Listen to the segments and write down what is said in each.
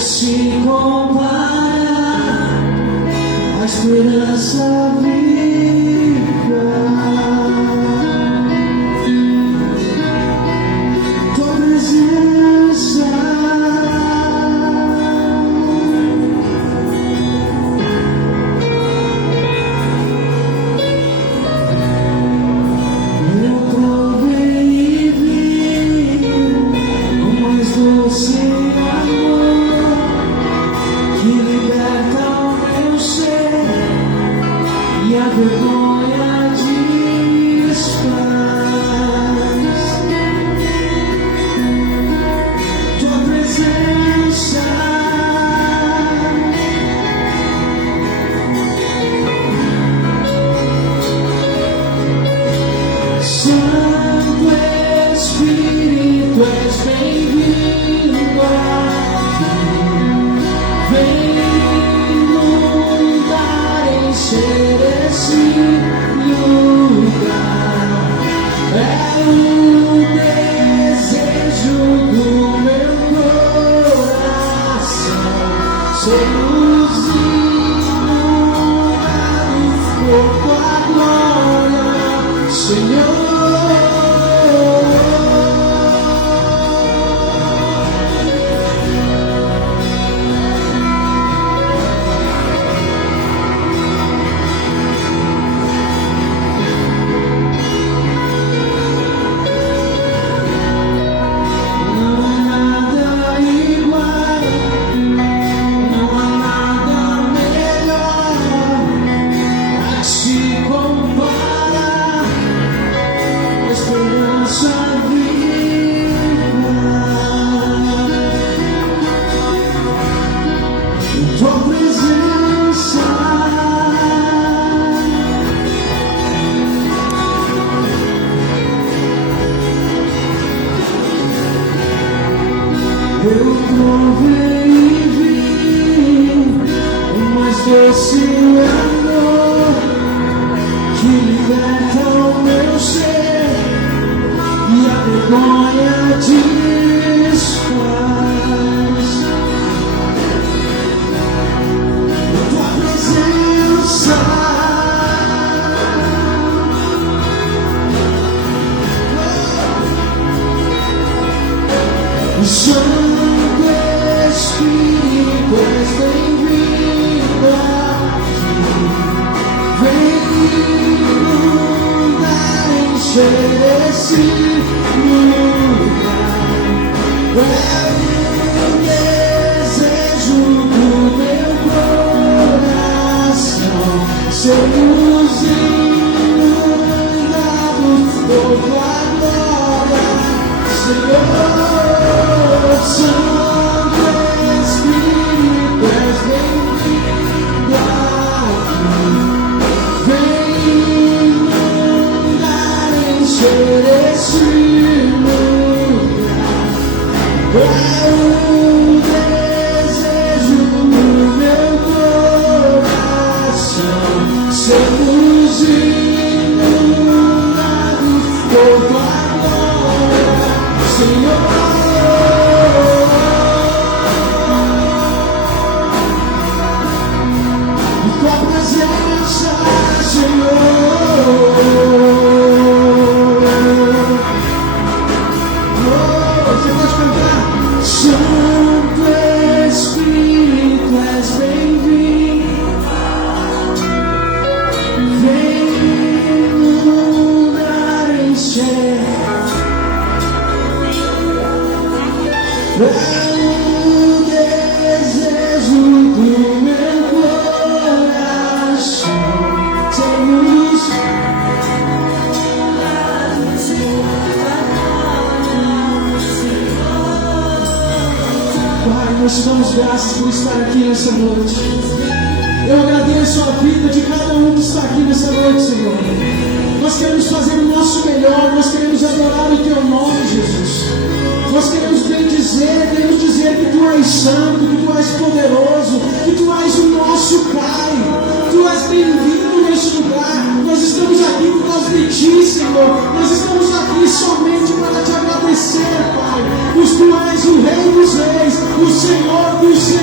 se compara a esperança viva. Tua presença, eu provei e vi o mais doce amor que liberta o meu ser e a vergonha desfaz. Tua presença, Santo Espírito, és bem-vindo aqui. Vem inundar, encher esse lugar. É o desejo do meu coração, sermos inundados por tua glória, Senhor. Não há nada igual, não há nada melhor a se compara a esperança viva. Tua presença, eu provei e vi o mais doce amor que liberta o meu ser e a vergonha desfaz. Tua presença, Santo Espírito, és bem-vindo aqui. Vem inundar, encher esse lugar. É o desejo do meu coração, sermos inundados por tua glória, Senhor. Santo Espírito, és bem-vindo aqui. Vem inundar, encher esse lugar. É o desejo do meu coração, sermos inundados por tua glória, Senhor. Tua presença, Senhor. Você pode cantar? Santo Espírito, és bem-vindo. Vem inundar, encher. É o desejo do meu coração, sermos Pai, nós te damos graças por estar aqui nessa noite. Eu agradeço a vida de cada um que está aqui nessa noite, Senhor. Nós queremos fazer o nosso melhor, nós queremos adorar o teu nome, Jesus. Nós queremos dizer que tu és santo, que tu és poderoso, que tu és o nosso Pai. Tu és bem-vindo neste lugar. Nós estamos aqui por causa de ti, Senhor. Nós estamos aqui somente para te agradecer, Pai. Pois tu és o Rei dos Reis, o Senhor dos Senhores.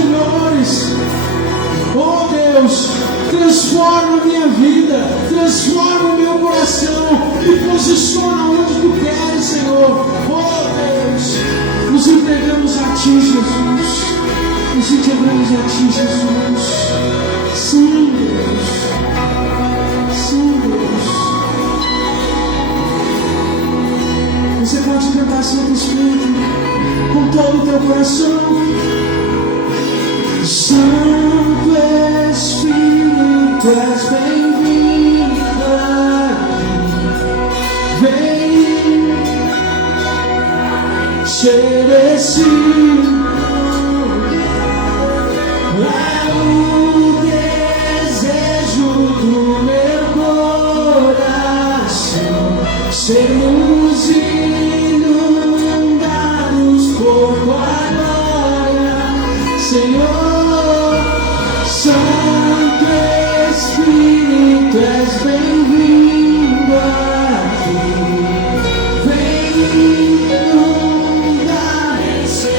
transforma a minha vida, transforma o meu coração, me posiciona onde Tu queres, Senhor. Oh Deus, nos entregamos a Ti, Jesus. Nos entregamos a Ti, Jesus. Sim, Deus. Sim, Deus. Você pode cantar Santo Espírito com todo o teu coração. Santo Espírito, és bem-vindo aqui. Vem ser esse é o desejo do meu coração. Sermos inundados por Tua glória, Senhor. Santo Espírito, és bem-vindo aqui. Vem inundar esse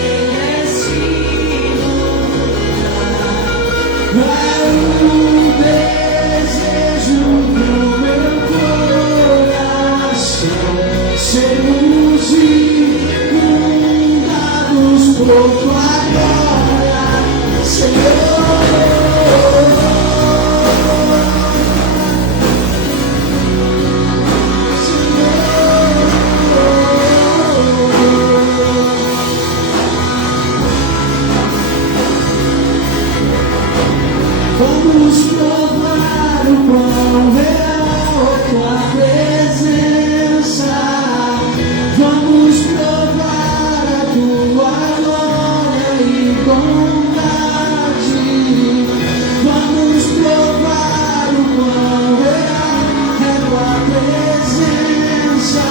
lugar. É o desejo do meu coração. Sermos inundados por Tua glória, Senhor. Vamos provar o quão real é Tua presença. Vamos provar a Tua glória e bondade. Vamos provar o quão real é Tua presença.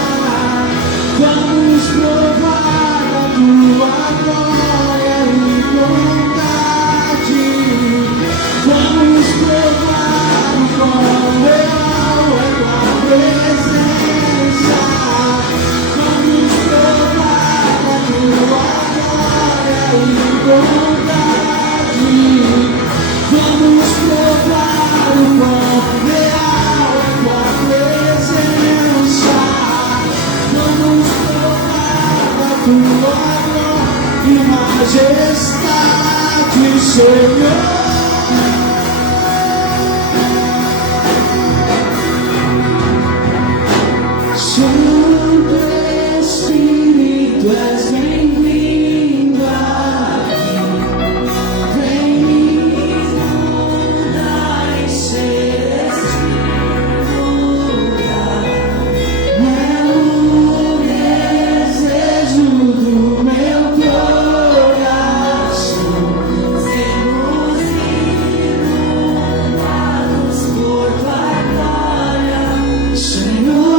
Vamos provar a Tua glória e bondade. Vamos provar o quão real é Tua presença. Vamos provar a Tua glória e bondade. Vamos provar o quão real é Tua presença. Vamos provar a Tua glória e majestade, Senhor. Santo Espírito, és bem-vindo aqui. Vem inundar esse lugar. É o desejo do meu coração. Sermos inundados por Tua glória, Senhor.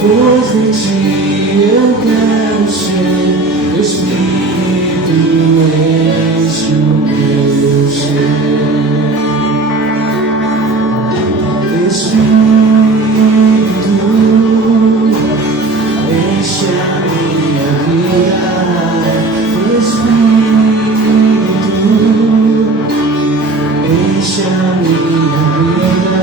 Pois de Ti eu quero ser, Espírito. enche o meu ser. Espírito, enche a minha vida. Espírito, enche a minha vida.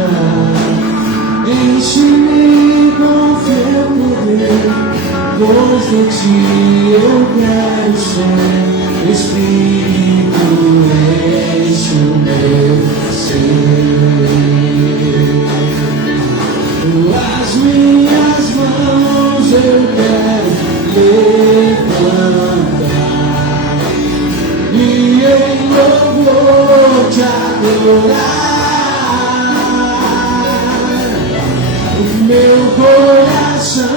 Enche-me com teu poder, pois de ti eu quero ser. Espírito, enche o meu ser. As minhas mãos eu quero levantar e em louvor te adorar. O meu coração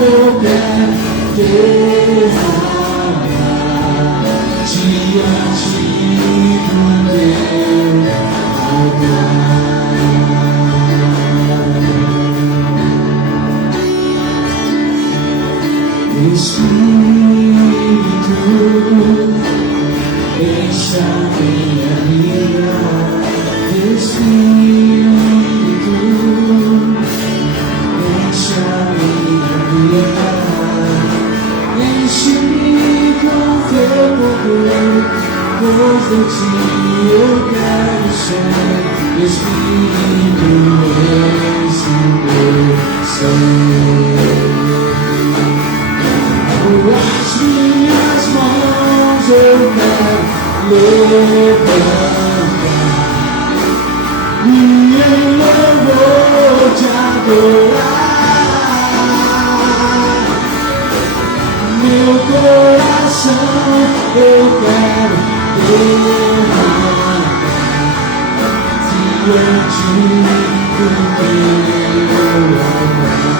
eu quero derramar diante do teu altar. Espírito, enche a minha vida. Espírito, enche a minha vida. Enche-me com teu poder, pois de ti eu quero ser. Espírito, enche o meu ser. As minhas mãos eu quero levantar e em louvor te adorar. Meu coração eu quero derramar diante do teu altar.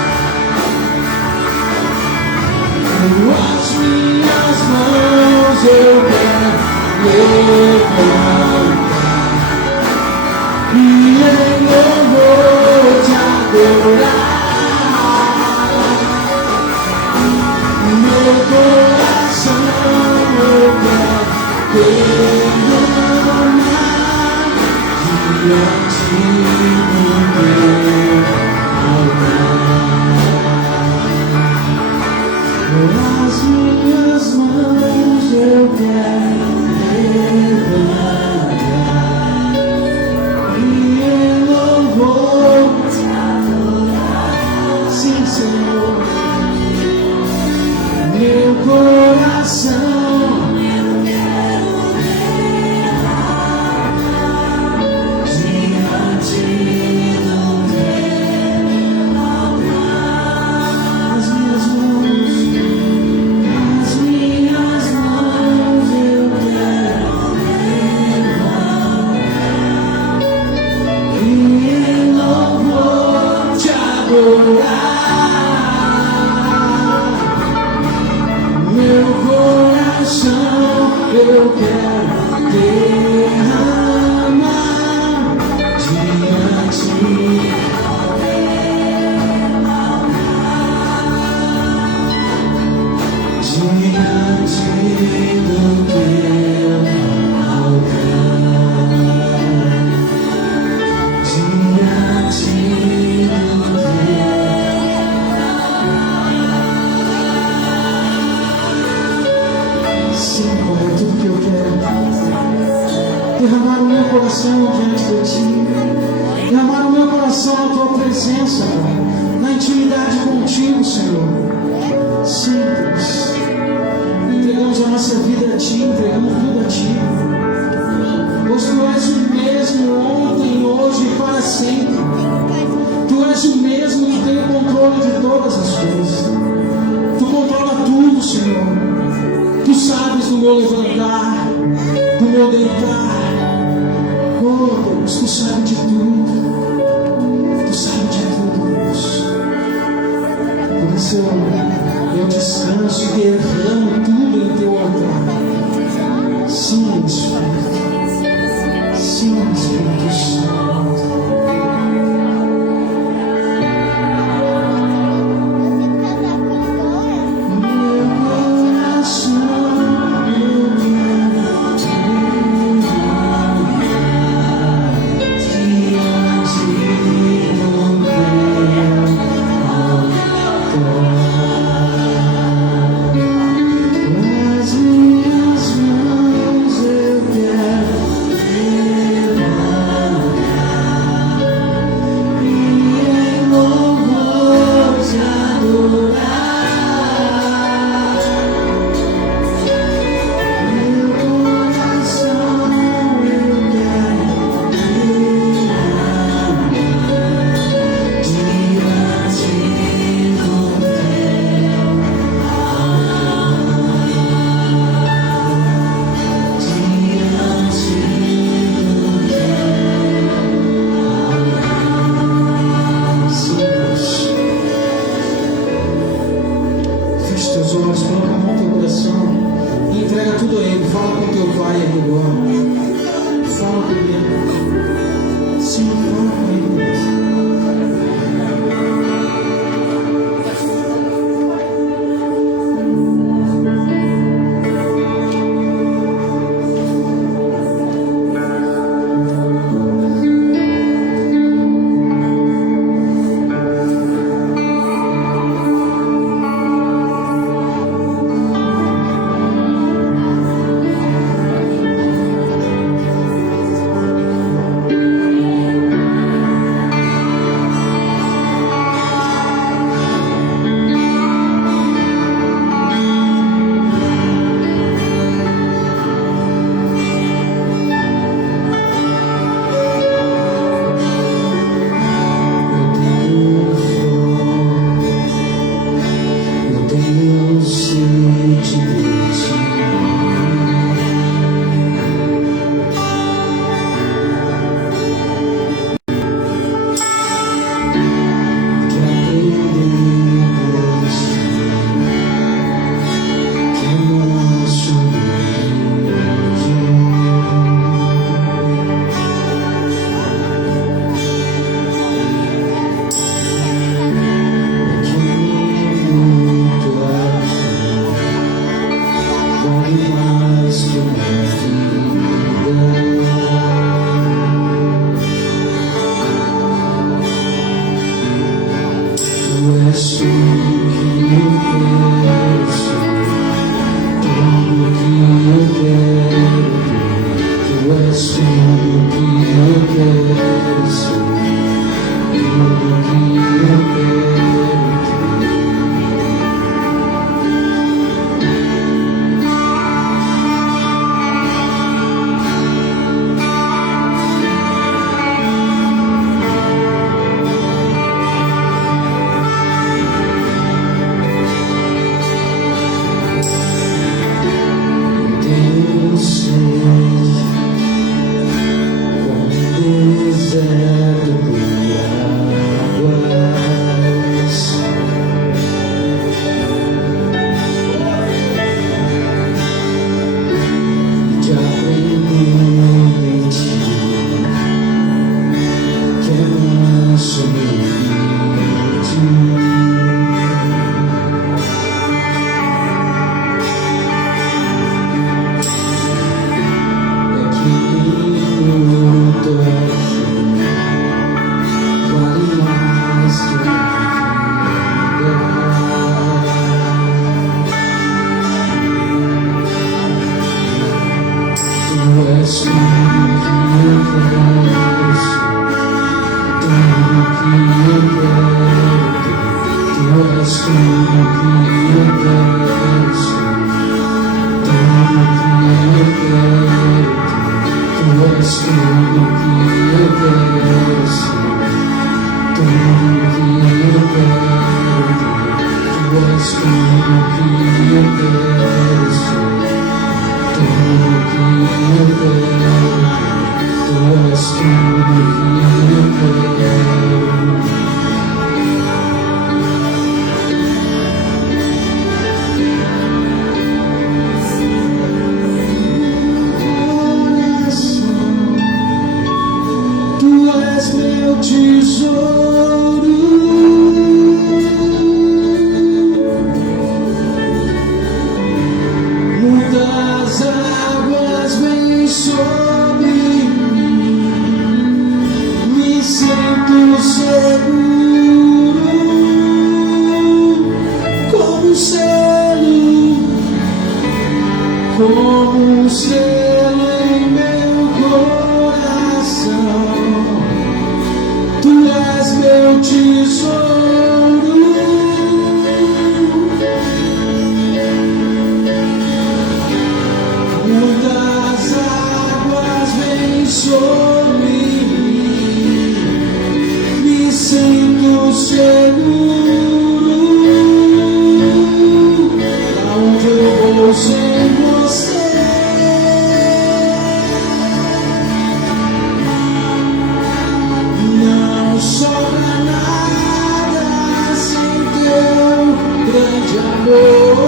As minhas mãos eu quero levantar e em louvor te adorar. Meu coração eu quero derramar diante do teu altar. As minhas mãos eu quero levantar e em louvor te adorar. Sim, Senhor, meu coração eu quero derramar diante do teu altar. As minhas mãos eu quero levantar e em louvor te adorar. Meu coração eu quero derramar diante do teu altar. Diante do teu. Sim, Pai, é tudo que eu quero. Derramar o meu coração diante de ti. Derramar o meu coração na tua presença, Pai. Na intimidade contigo, Senhor. Sim, Deus. Entregamos a nossa vida a ti, entregamos tudo a ti. Pois tu és o mesmo ontem, hoje e para sempre. Tu és o mesmo que tem o controle de todas as coisas. Tu controla tudo, Senhor. Tu sabes do meu levantar, do meu deitar. Oh, Deus, tu sabes de tudo. Tu sabes de tudo, Deus. Por isso eu descanso e derramo tudo em teu altar. Sim, Espírito. Sim, Espírito Santo. Meu coração eu Feche teus olhos, coloca a mão no teu coração e entrega tudo a Ele. Fala com teu Pai aí agora. Fala com Ele. Sim, fala com Ele. Amor.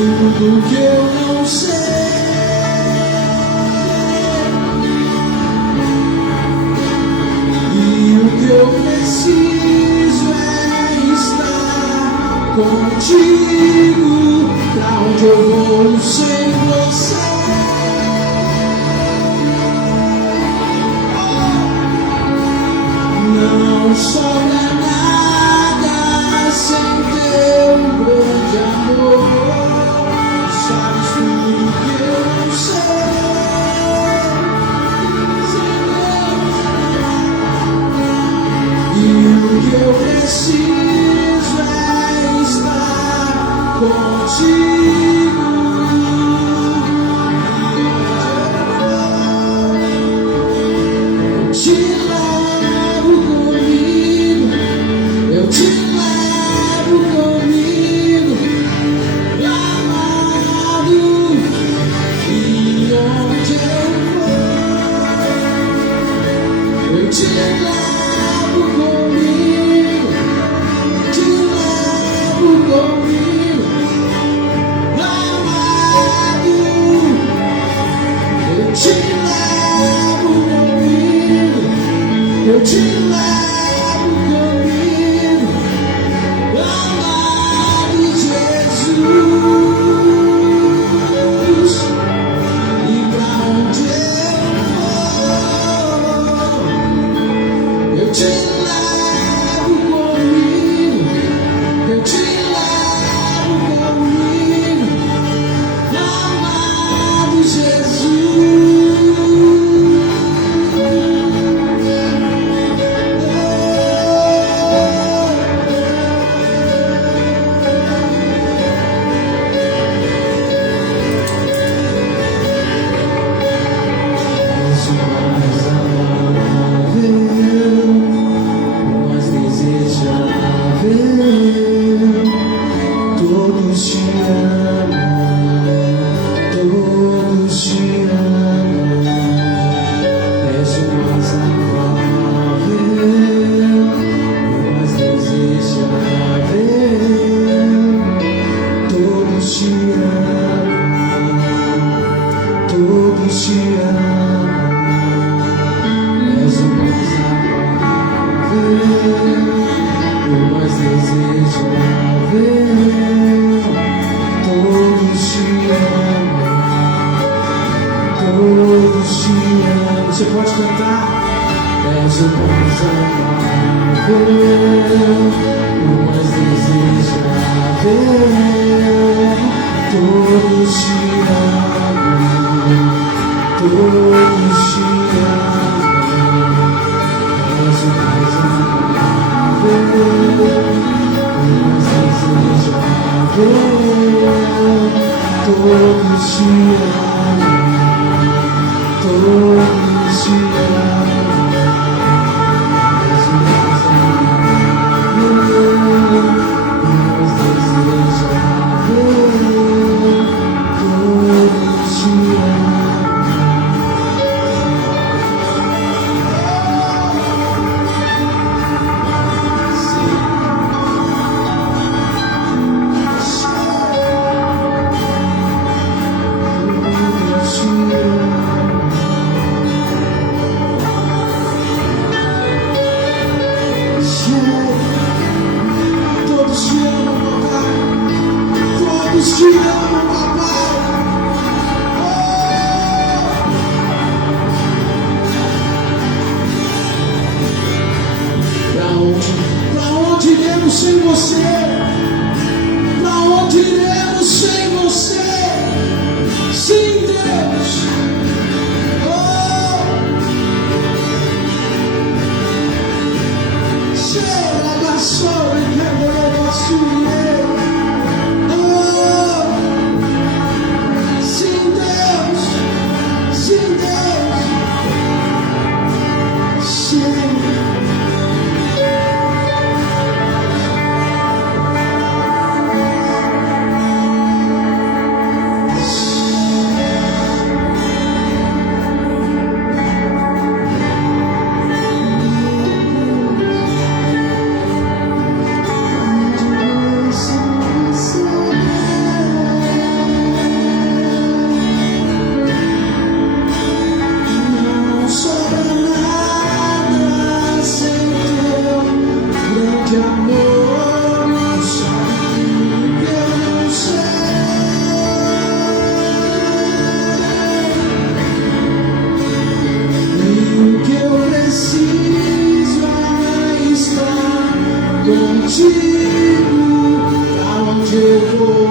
tudo que eu não sei. E o que eu preciso é estar contigo. Pra onde eu vou sem você? Não sobra nada sem teu grande amor. Sabes tudo que eu não sei. E o que eu preciso é estar contigo. Te levo comigo, eu te levo comigo, amado, e onde eu te levo comigo, amado, eu te levo comigo, eu te levo comigo, amado Jesus, e pra onde eu te levo comigo, eu te levo comigo, amado Jesus. Todos te amam, todos te amam. És o mais amável, o mais desejável. Todos te amam, todos te amam. És o mais amável, o mais desejável. Todos te amam, todos te amam. Você pode cantar? És o mais amável, o mais desejável. Todos te amam, todos te amam. És o mais amável, o mais desejável. Todos te amam, todos te amam. És o mais amável, o mais desejável. Todos te amam.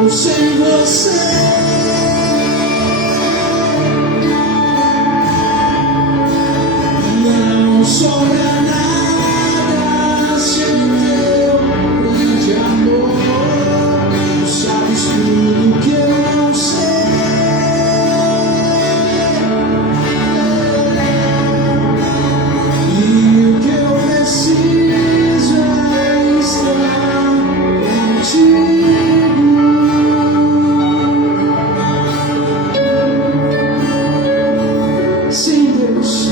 sem você. Não sobra nada sem teu grande amor. Tu sabes tudo que eu não sei. E o que eu preciso é estar contigo. Sim, Deus, o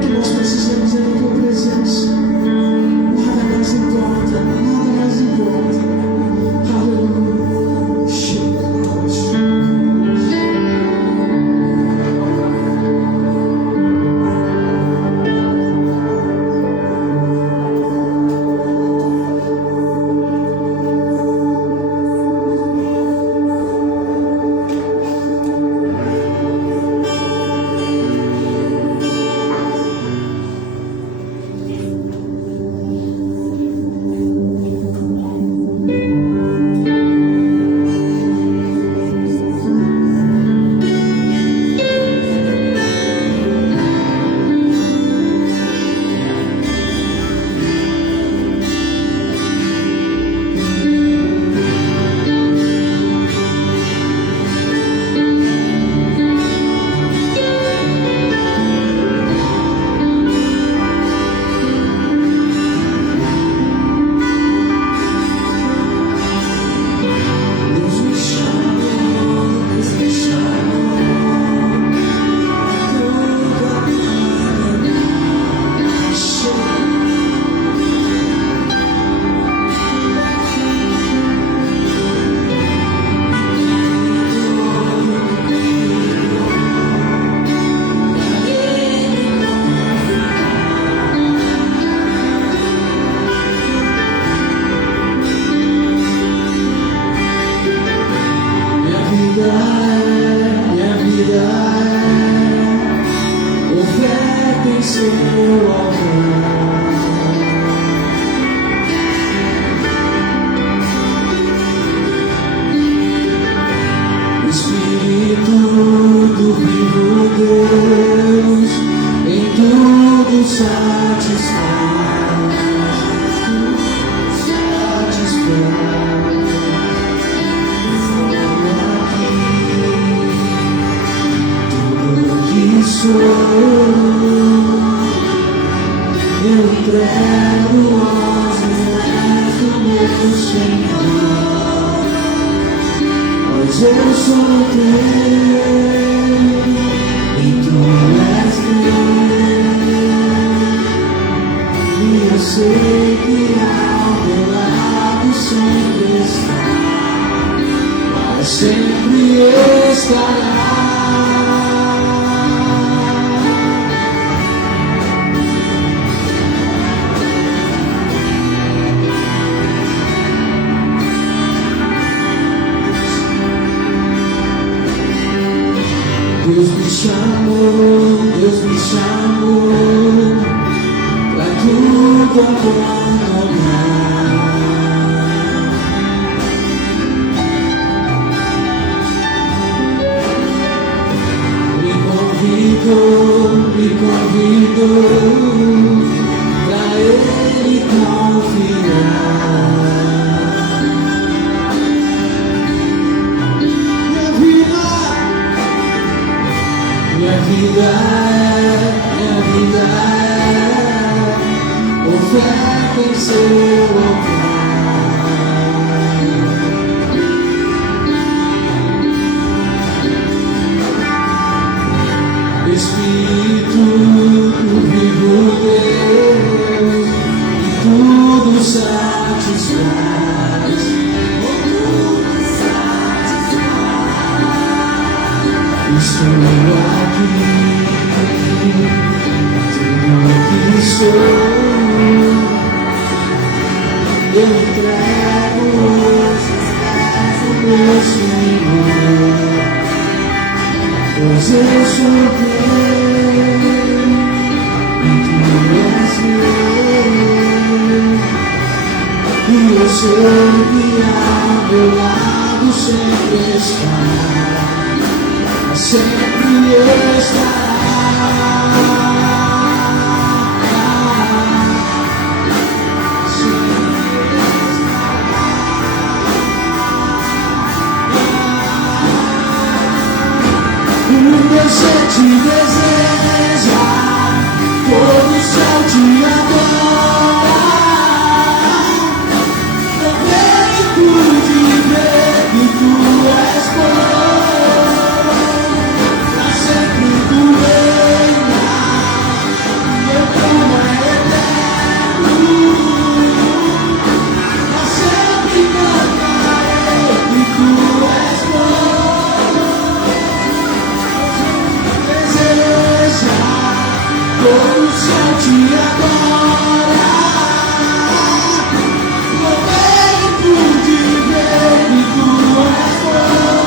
que nós precisamos é da tua presença. Nada mais importa, nada mais importa. Aleluia. Chega. Minha vida é oferta em seu altar. Espírito do vivo Deus em tudo satisfaz. Eu entrego aos pés do meu Senhor, pois eu sou teu e tu és meu, e eu sei que ao meu lado sempre está, para sempre estará. Deus me chamou pra tudo abandonar. Me convidou pra Ele confiar. Minha vida é oferta em seu altar. Espírito do vivo Deus, e tudo satisfaz. Estou aqui, tudo que sou, eu entrego aos pés do meu Senhor, pois eu sou teu e tu és meu, e eu sei que ao meu lado sempre está, sempre estará. Você te deseja, todo o céu te adora. Não peito de ver que tu és bom, pra sempre tu reinas, teu trono é eterno, pra sempre cantarei que tu és bom. Todo o céu te adora. Não peito de ver que tu és bom,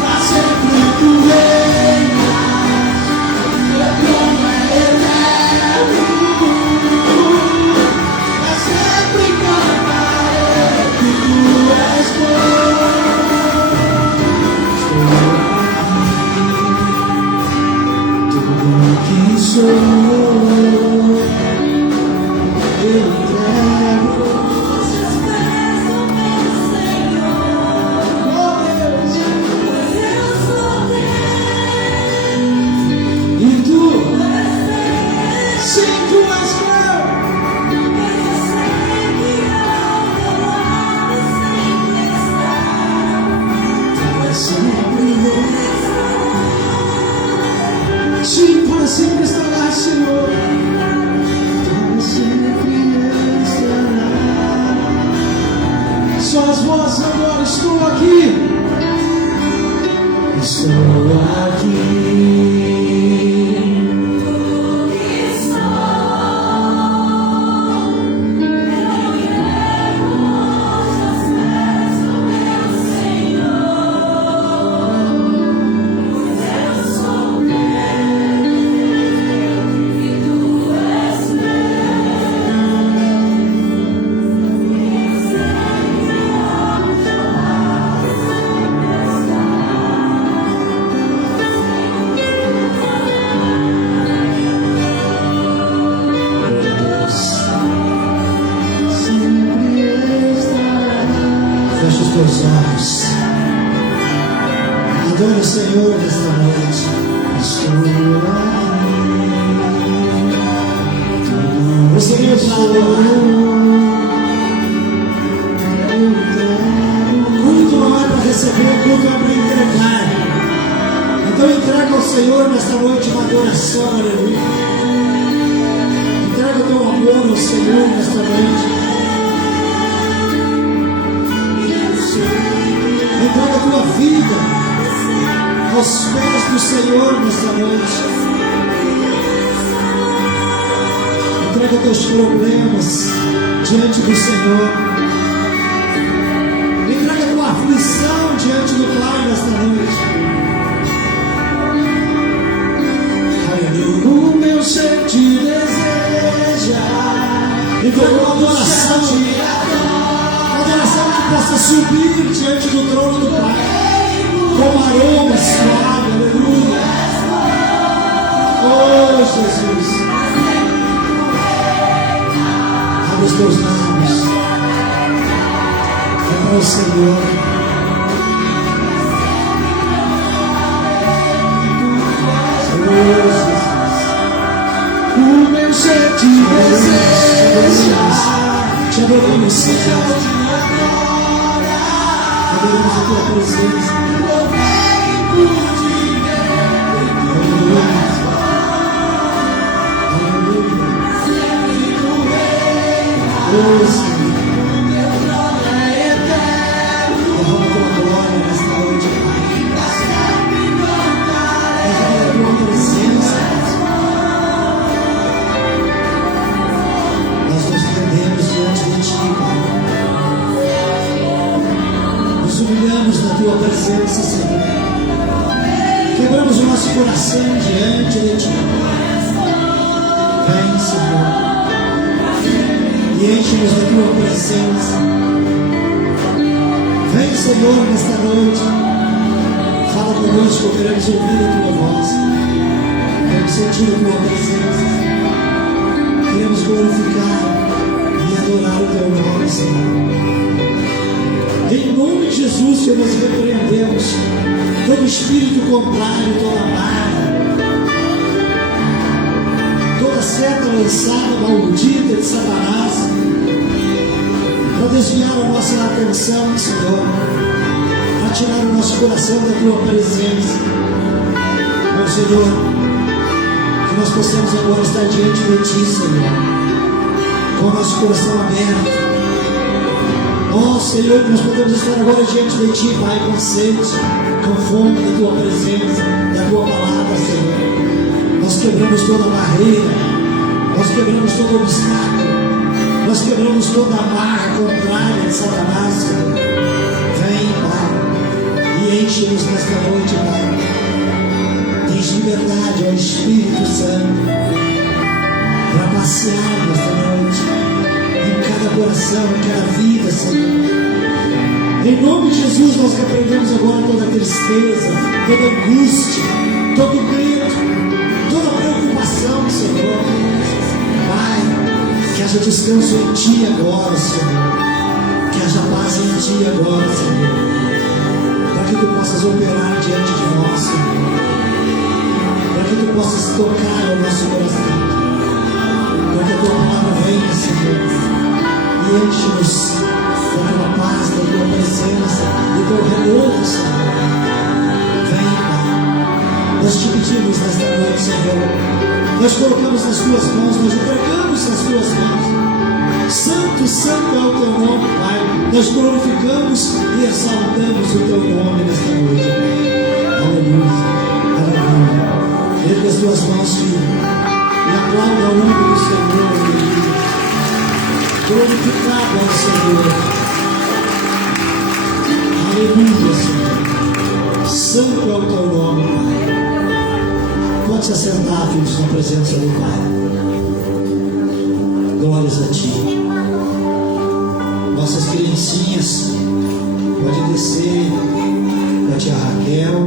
pra sempre tu reinas, teu trono é eterno, pra sempre cantarei que tu és bom. Quem sou eu entrego os teus pés, ó meu Senhor. Oh Deus, pois eu sou teu. E tu? Sim, tu és meu. Pois eu sei que ao meu lado sempre está. Tu és sempre meu. Sim, para sempre estará, Senhor. Para sempre estará. Só as vozes agora. Estou aqui. Estou aqui. Adore o Senhor nesta noite. Estou aqui. Você quer falar? Culto não é para receber, culto é para entregar. Então entrega ao Senhor nesta noite uma adoração, aleluia. Entrega o teu amor ao Senhor nesta noite. Entrega a tua vida aos pés do Senhor nesta noite. Entrega teus problemas diante do Senhor. Entrega a tua aflição diante do Pai nesta noite. Aleluia. O meu ser te deseja. Entrega uma adoração. Adoração que possa subir diante do trono do Pai com aroma suave, aleluia. Oh Jesus, abre os teus lábios, é para o Senhor. Oh Jesus, o meu ser te deseja. Te adoramos, Senhor. Adoramos a tua presença. Oh Senhor, derrama tua glória nesta noite, Pai. Derrama a tua presença. Nós nos rendemos diante de ti, Pai. Nos humilhamos na tua presença, Senhor. Quebramos o nosso coração diante de ti. Vem, Senhor, e enche-nos da tua presença. Senhor nesta noite. Fala conosco, queremos ouvir a tua voz. Queremos sentir a tua presença. Queremos glorificar e adorar o teu nome, Senhor. Em nome de Jesus, que nós repreendemos todo espírito contrário, toda marca, toda seta lançada, maldita de Satanás, para desviar a nossa atenção, Senhor, para tirar o nosso coração da tua presença. Meu Senhor, que nós possamos agora estar diante de ti, Senhor, com o nosso coração aberto. Ó Senhor, que nós podemos estar agora diante de ti, Pai, com sede, com fome da tua presença, da tua palavra, Senhor. Nós quebramos toda barreira, nós quebramos todo obstáculo, nós quebramos toda a marca contrária de Satanás, Senhor. Vem, Pai, e enche-nos nesta noite, Pai. Tens liberdade, ó Espírito Santo, para passear nesta noite, em cada coração, em cada vida, Senhor. Em nome de Jesus, nós repreendemos agora toda tristeza, toda angústia, todo medo, toda preocupação, Senhor. Pai, que haja descanso em Ti agora, Senhor. Que haja paz em Ti agora, Senhor. Para que Tu possas operar diante de nós, Senhor. Para que Tu possas tocar o nosso coração. Para que a Tua palavra venha, Senhor, e enche-nos da Tua paz, da Tua presença, do Teu renovo, Senhor. Vem, Pai. Nós Te pedimos nesta noite, Senhor. Nós colocamos nas Tuas mãos, nós entregamos nas Tuas mãos. Santo, santo é o Teu nome, Pai. Nós glorificamos e exaltamos o Teu nome nesta noite. Aleluia, aleluia. Erga as Tuas mãos, filho, e aplauda o nome do Senhor, querido. Glorificado ao Senhor. Aleluia, Senhor. Santo é o Teu nome, Pai. Pode se assentar, filhos, na presença do Pai. Glórias a Ti. Nossas criancinhas, pode descer da tia Raquel.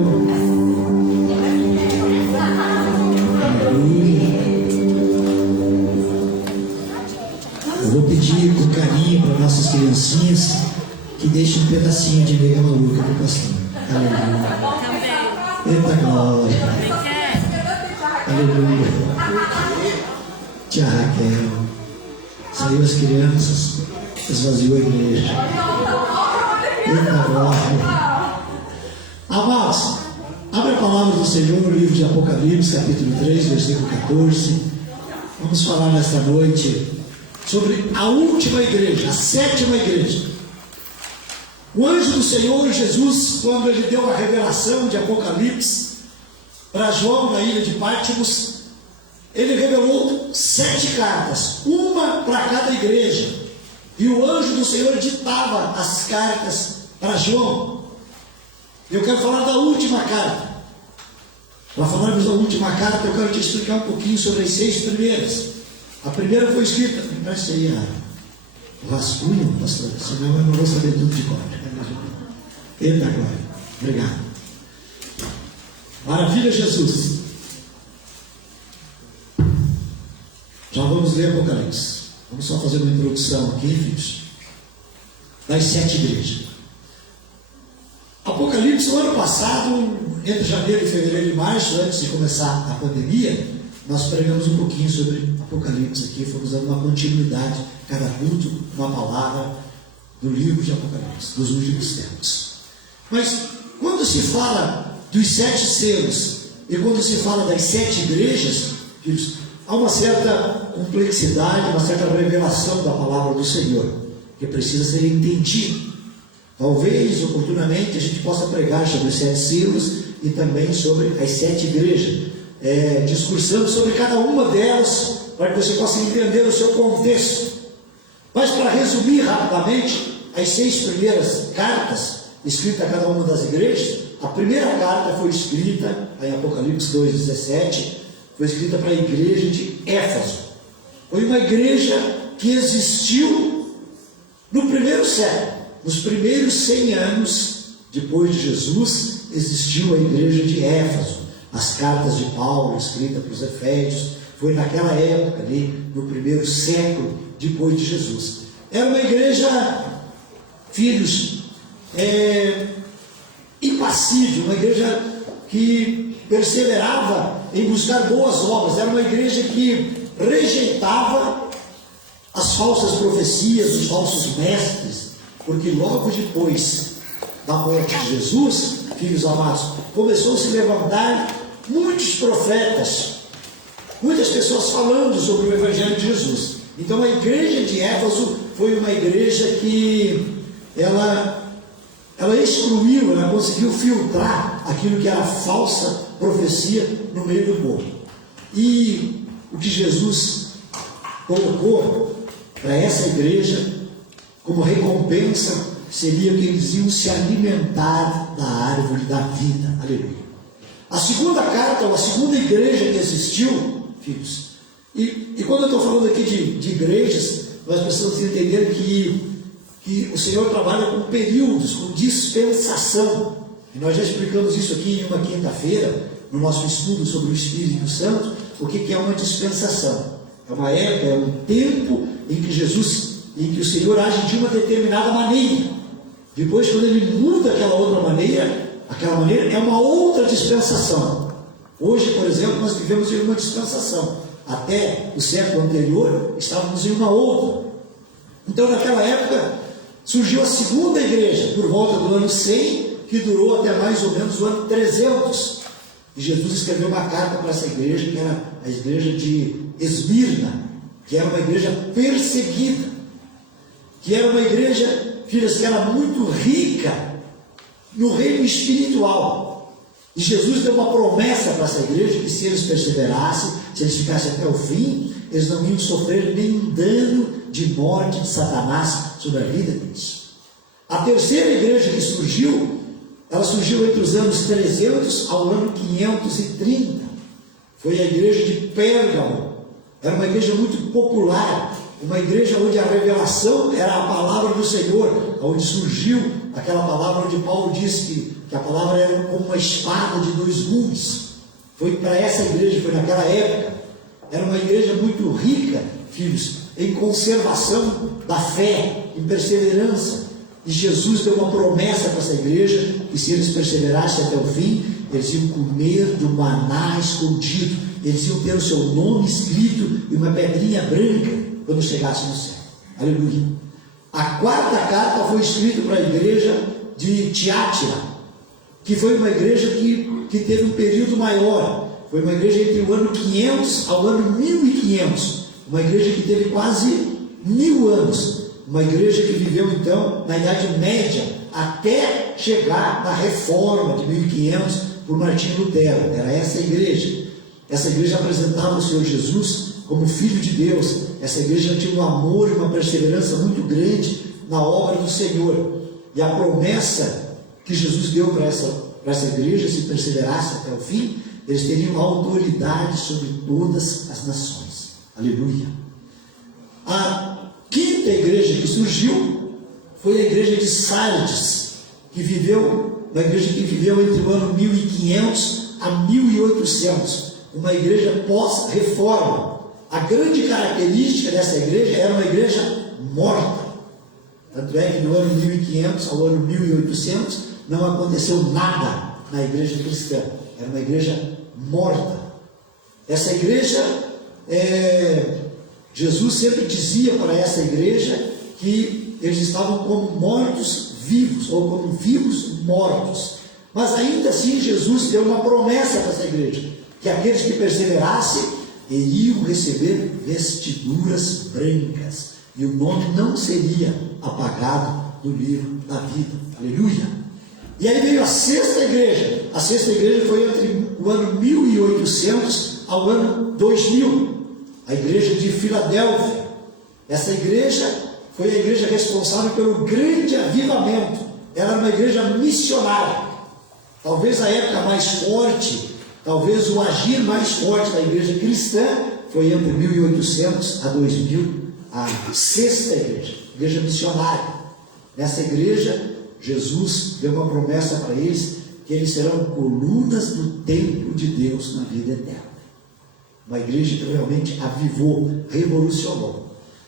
Eu vou pedir com carinho para nossas criancinhas que deixem um pedacinho de nega maluca para o pastor. Aleluia. Eita glória. Aleluia. Tia Raquel. Saiu as crianças, esvaziou a igreja. Eita glória. Amados, abre a palavra do Senhor no livro de Apocalipse, capítulo 3, versículo 14. Vamos falar nesta noite sobre a última igreja, a sétima igreja. O anjo do Senhor Jesus, quando ele deu a revelação de Apocalipse para João na ilha de Patmos, ele revelou 7 cartas, uma para cada igreja, e o anjo do Senhor ditava as cartas para João. Eu quero falar da última carta. Para falarmos da última carta, eu quero te explicar um pouquinho sobre as 6 primeiras. A primeira foi escrita, me preste aí o rascunho, pastor, senão eu não vou saber tudo de cor. Eita glória, obrigado. Maravilha, Jesus. Já vamos ler Apocalipse. Vamos só fazer uma introdução aqui, filhos, das 7 igrejas. Apocalipse, no ano passado, entre janeiro, fevereiro e março, antes de começar a pandemia, nós pregamos um pouquinho sobre Apocalipse aqui, fomos dando uma continuidade, cada culto, uma palavra do livro de Apocalipse, dos últimos tempos. Mas quando se fala dos 7 selos e quando se fala das 7 igrejas, filhos, há uma certa complexidade, uma certa revelação da palavra do Senhor, que precisa ser entendida. Talvez, oportunamente, a gente possa pregar sobre os 7 selos e também sobre as 7 igrejas, discursando sobre cada uma delas, para que você possa entender o seu contexto. Mas para resumir rapidamente, as 6 primeiras cartas escritas a cada uma das igrejas, a primeira carta foi escrita, em Apocalipse 2,17, foi escrita para a igreja de Éfeso. Foi uma igreja que existiu no primeiro século, nos primeiros 100 anos depois de Jesus, existiu a igreja de Éfeso. As cartas de Paulo, escritas para os Efésios, foi naquela época, ali, no primeiro século depois de Jesus. Era uma igreja, filhos, impassível, uma igreja que perseverava em buscar boas obras. Era uma igreja que rejeitava as falsas profecias, os falsos mestres, porque logo depois da morte de Jesus, filhos amados, começou a se levantar muitos profetas, muitas pessoas falando sobre o Evangelho de Jesus. Então a igreja de Éfeso foi uma igreja que ela excluiu, ela conseguiu filtrar aquilo que era falsa profecia no meio do povo. E o que Jesus colocou para essa igreja como recompensa seria que eles iam se alimentar da árvore da vida. Aleluia. A segunda carta, ou a segunda igreja que existiu, filhos, e quando eu estou falando aqui de igrejas, nós precisamos entender que o Senhor trabalha com períodos, com dispensação. E nós já explicamos isso aqui em uma quinta-feira, no nosso estudo sobre o Espírito Santo, o que é uma dispensação. É uma época, é um tempo em que o Senhor age de uma determinada maneira. Depois, quando Ele muda aquela maneira é uma outra dispensação. Hoje, por exemplo, nós vivemos em uma dispensação. Até o século anterior, estávamos em uma outra. Então, naquela época, surgiu a segunda igreja, por volta do ano 100, que durou até mais ou menos o ano 300. E Jesus escreveu uma carta para essa igreja, que era a igreja de Esmirna, que era uma igreja perseguida, que era uma igreja, filhas, que era muito rica no reino espiritual. E Jesus deu uma promessa para essa igreja, que se eles perseverassem, se eles ficassem até o fim, eles não iam sofrer nenhum dano de morte de Satanás sobre a vida deles. A terceira igreja que surgiu, ela surgiu entre os anos 300 ao ano 530. Foi a igreja de Pérgamo. Era uma igreja muito popular, uma igreja onde a revelação era a palavra do Senhor, onde surgiu aquela palavra onde Paulo diz que a palavra era como uma espada de dois gumes. Foi para essa igreja, foi naquela época. Era uma igreja muito rica, filhos, em conservação da fé, em perseverança. E Jesus deu uma promessa para essa igreja, que se eles perseverassem até o fim, eles iam comer do maná escondido, eles iam ter o seu nome escrito em uma pedrinha branca quando chegassem no céu. Aleluia. A quarta carta foi escrita para a igreja de Tiátira, que foi uma igreja que teve um período maior. Foi uma igreja entre o ano 500 ao ano 1500, uma igreja que teve quase 1000 anos, uma igreja que viveu então na Idade Média até chegar na Reforma de 1500 por Martinho Lutero. Era essa igreja. Essa igreja apresentava o Senhor Jesus como Filho de Deus. Essa igreja tinha um amor e uma perseverança muito grande na obra do Senhor. E a promessa que Jesus deu para essa igreja, se perseverasse até o fim, eles teriam autoridade sobre todas as nações. Aleluia. A quinta igreja que surgiu foi a igreja de Sardes, uma igreja que viveu entre o ano 1500 a 1800, uma igreja pós-reforma. A grande característica dessa igreja era uma igreja morta. Tanto é que no ano 1500 ao ano 1800 não aconteceu nada na igreja cristã. Era uma igreja morta. Essa igreja, Jesus sempre dizia para essa igreja que eles estavam como mortos vivos, ou como vivos mortos. Mas ainda assim Jesus deu uma promessa para essa igreja, que aqueles que perseverassem iriam receber vestiduras brancas, e o nome não seria apagado do livro da vida. Aleluia! E aí veio a sexta igreja. A sexta igreja foi entre o ano 1800 ao ano 2000, a igreja de Filadélfia. Essa igreja foi a igreja responsável pelo grande avivamento. Ela era uma igreja missionária. Talvez a época mais forte, talvez o agir mais forte da igreja cristã foi entre 1800 a 2000, a sexta igreja missionária. Nessa igreja Jesus deu uma promessa para eles, que eles serão colunas do templo de Deus na vida eterna. Uma igreja que realmente avivou, revolucionou.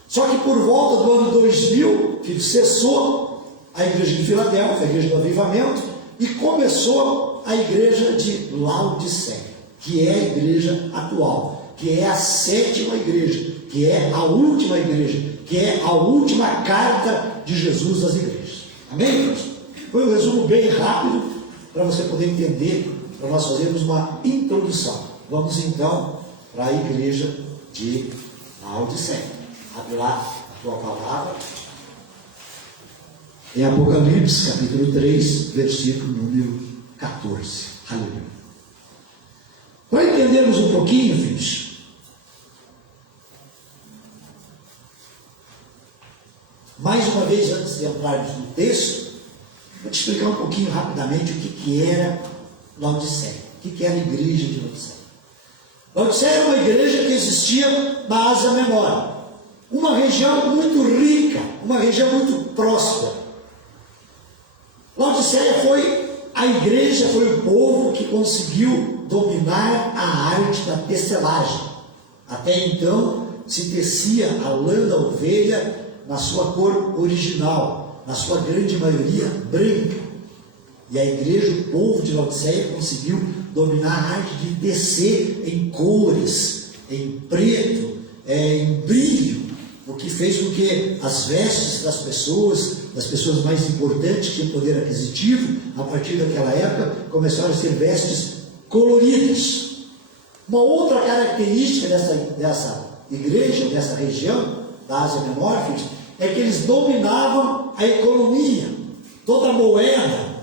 Só que por volta do ano 2000, cessou a igreja de Filadélfia, a igreja do avivamento, e começou a igreja de Laodiceia, que é a igreja atual, que é a 7ª igreja, que é a última igreja, que é a última carta de Jesus às igrejas. Amém, irmãos? Foi um resumo bem rápido, para você poder entender, para nós fazermos uma introdução. Vamos então para a igreja de Laodiceia. Abre lá a tua palavra. Em Apocalipse, capítulo 3, versículo número 14. Aleluia. Para entendermos um pouquinho, filhos, mais uma vez, antes de entrarmos no texto, vou te explicar um pouquinho rapidamente o que era Laodiceia, o que era a igreja de Laodiceia. Laodiceia era uma igreja que existia na Ásia Menor, uma região muito rica, uma região muito próspera. Laodiceia foi a igreja, foi o povo que conseguiu dominar a arte da tecelagem. Até então se tecia a lã da ovelha na sua cor original, na sua grande maioria branca. E a igreja, o povo de Laodiceia, conseguiu dominar a arte de tecer em cores, em preto, em brilho, o que fez com que as vestes das pessoas mais importantes, que tinham poder aquisitivo, a partir daquela época, começaram a ser vestes coloridas. Uma outra característica dessa igreja, dessa região da Ásia Menor, filhos, é que eles dominavam a economia. Toda a moeda,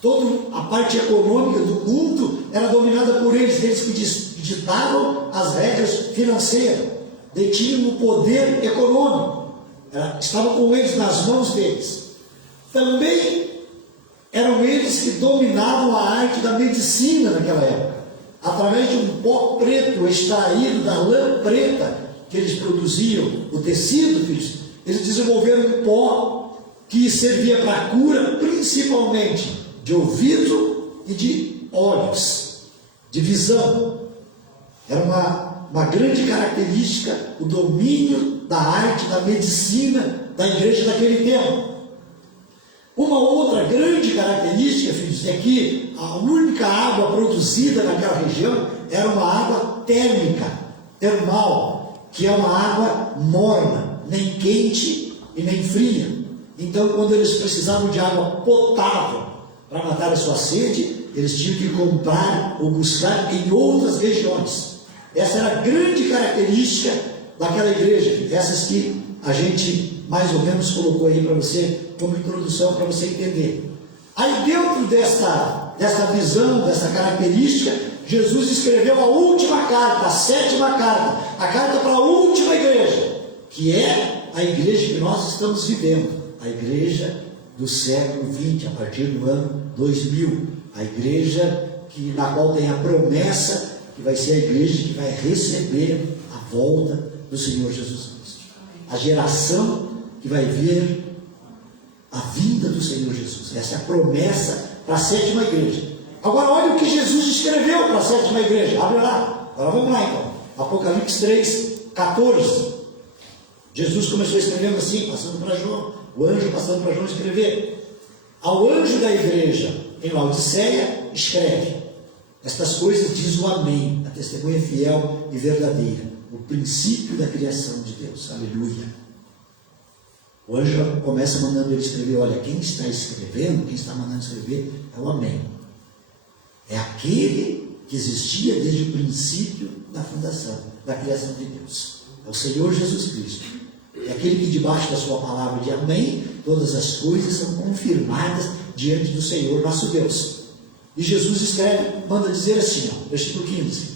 toda a parte econômica do mundo era dominada por eles que ditavam as regras financeiras, detinham o poder econômico, estavam com eles, nas mãos deles. Também eram eles que dominavam a arte da medicina naquela época, através de um pó preto extraído da lã preta que eles produziam, o tecido, filhos, eles desenvolveram um pó que servia para a cura, principalmente de ouvido e de olhos, de visão. Era uma grande característica o domínio da arte da medicina da igreja daquele tempo. Uma outra grande característica, filhos, é que a única água produzida naquela região era uma água térmica, termal, que é uma água morna, nem quente e nem fria. Então, quando eles precisavam de água potável para matar a sua sede, eles tinham que comprar ou buscar em outras regiões. Essa era a grande característica daquela igreja, essas que a gente mais ou menos colocou aí para você, como introdução, para você entender. Aí dentro desta visão, dessa característica, Jesus escreveu a última carta, a 7ª carta, a carta para a última igreja, que é a igreja que nós estamos vivendo, a igreja do século XX, a partir do ano 2000, a igreja na qual tem a promessa que vai ser a igreja que vai receber a volta do Senhor Jesus Cristo. A geração que vai ver a vinda do Senhor Jesus. Essa é a promessa para a 7ª igreja. Agora olha o que Jesus escreveu para a 7ª igreja. Abre lá. Agora vamos lá então. Apocalipse 3, 14. Jesus começou escrevendo assim, passando para João. O anjo passando para João escrever. Ao anjo da igreja em Laodiceia, escreve: estas coisas diz o Amém, a testemunha fiel e verdadeira, o princípio da criação de Deus. Aleluia. O anjo começa mandando ele escrever. Olha, quem está escrevendo, quem está mandando escrever é o Amém. É aquele que existia desde o princípio da fundação, da criação de Deus. É o Senhor Jesus Cristo. É aquele que debaixo da sua palavra de Amém, todas as coisas são confirmadas diante do Senhor nosso Deus. E Jesus escreve, manda dizer assim, versículo 15: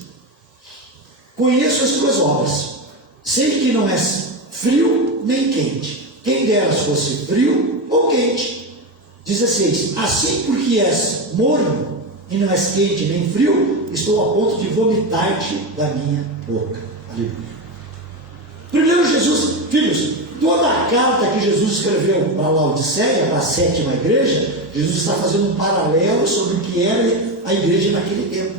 conheço as tuas obras, sei que não és frio nem quente. Quem dera se fosse frio ou quente. 16: assim porque és morno e não és quente nem frio, estou a ponto de vomitar-te da minha boca. Aleluia. Primeiro Jesus, filhos, toda a carta que Jesus escreveu para Laodiceia, para a sétima igreja, Jesus está fazendo um paralelo sobre o que era a igreja naquele tempo,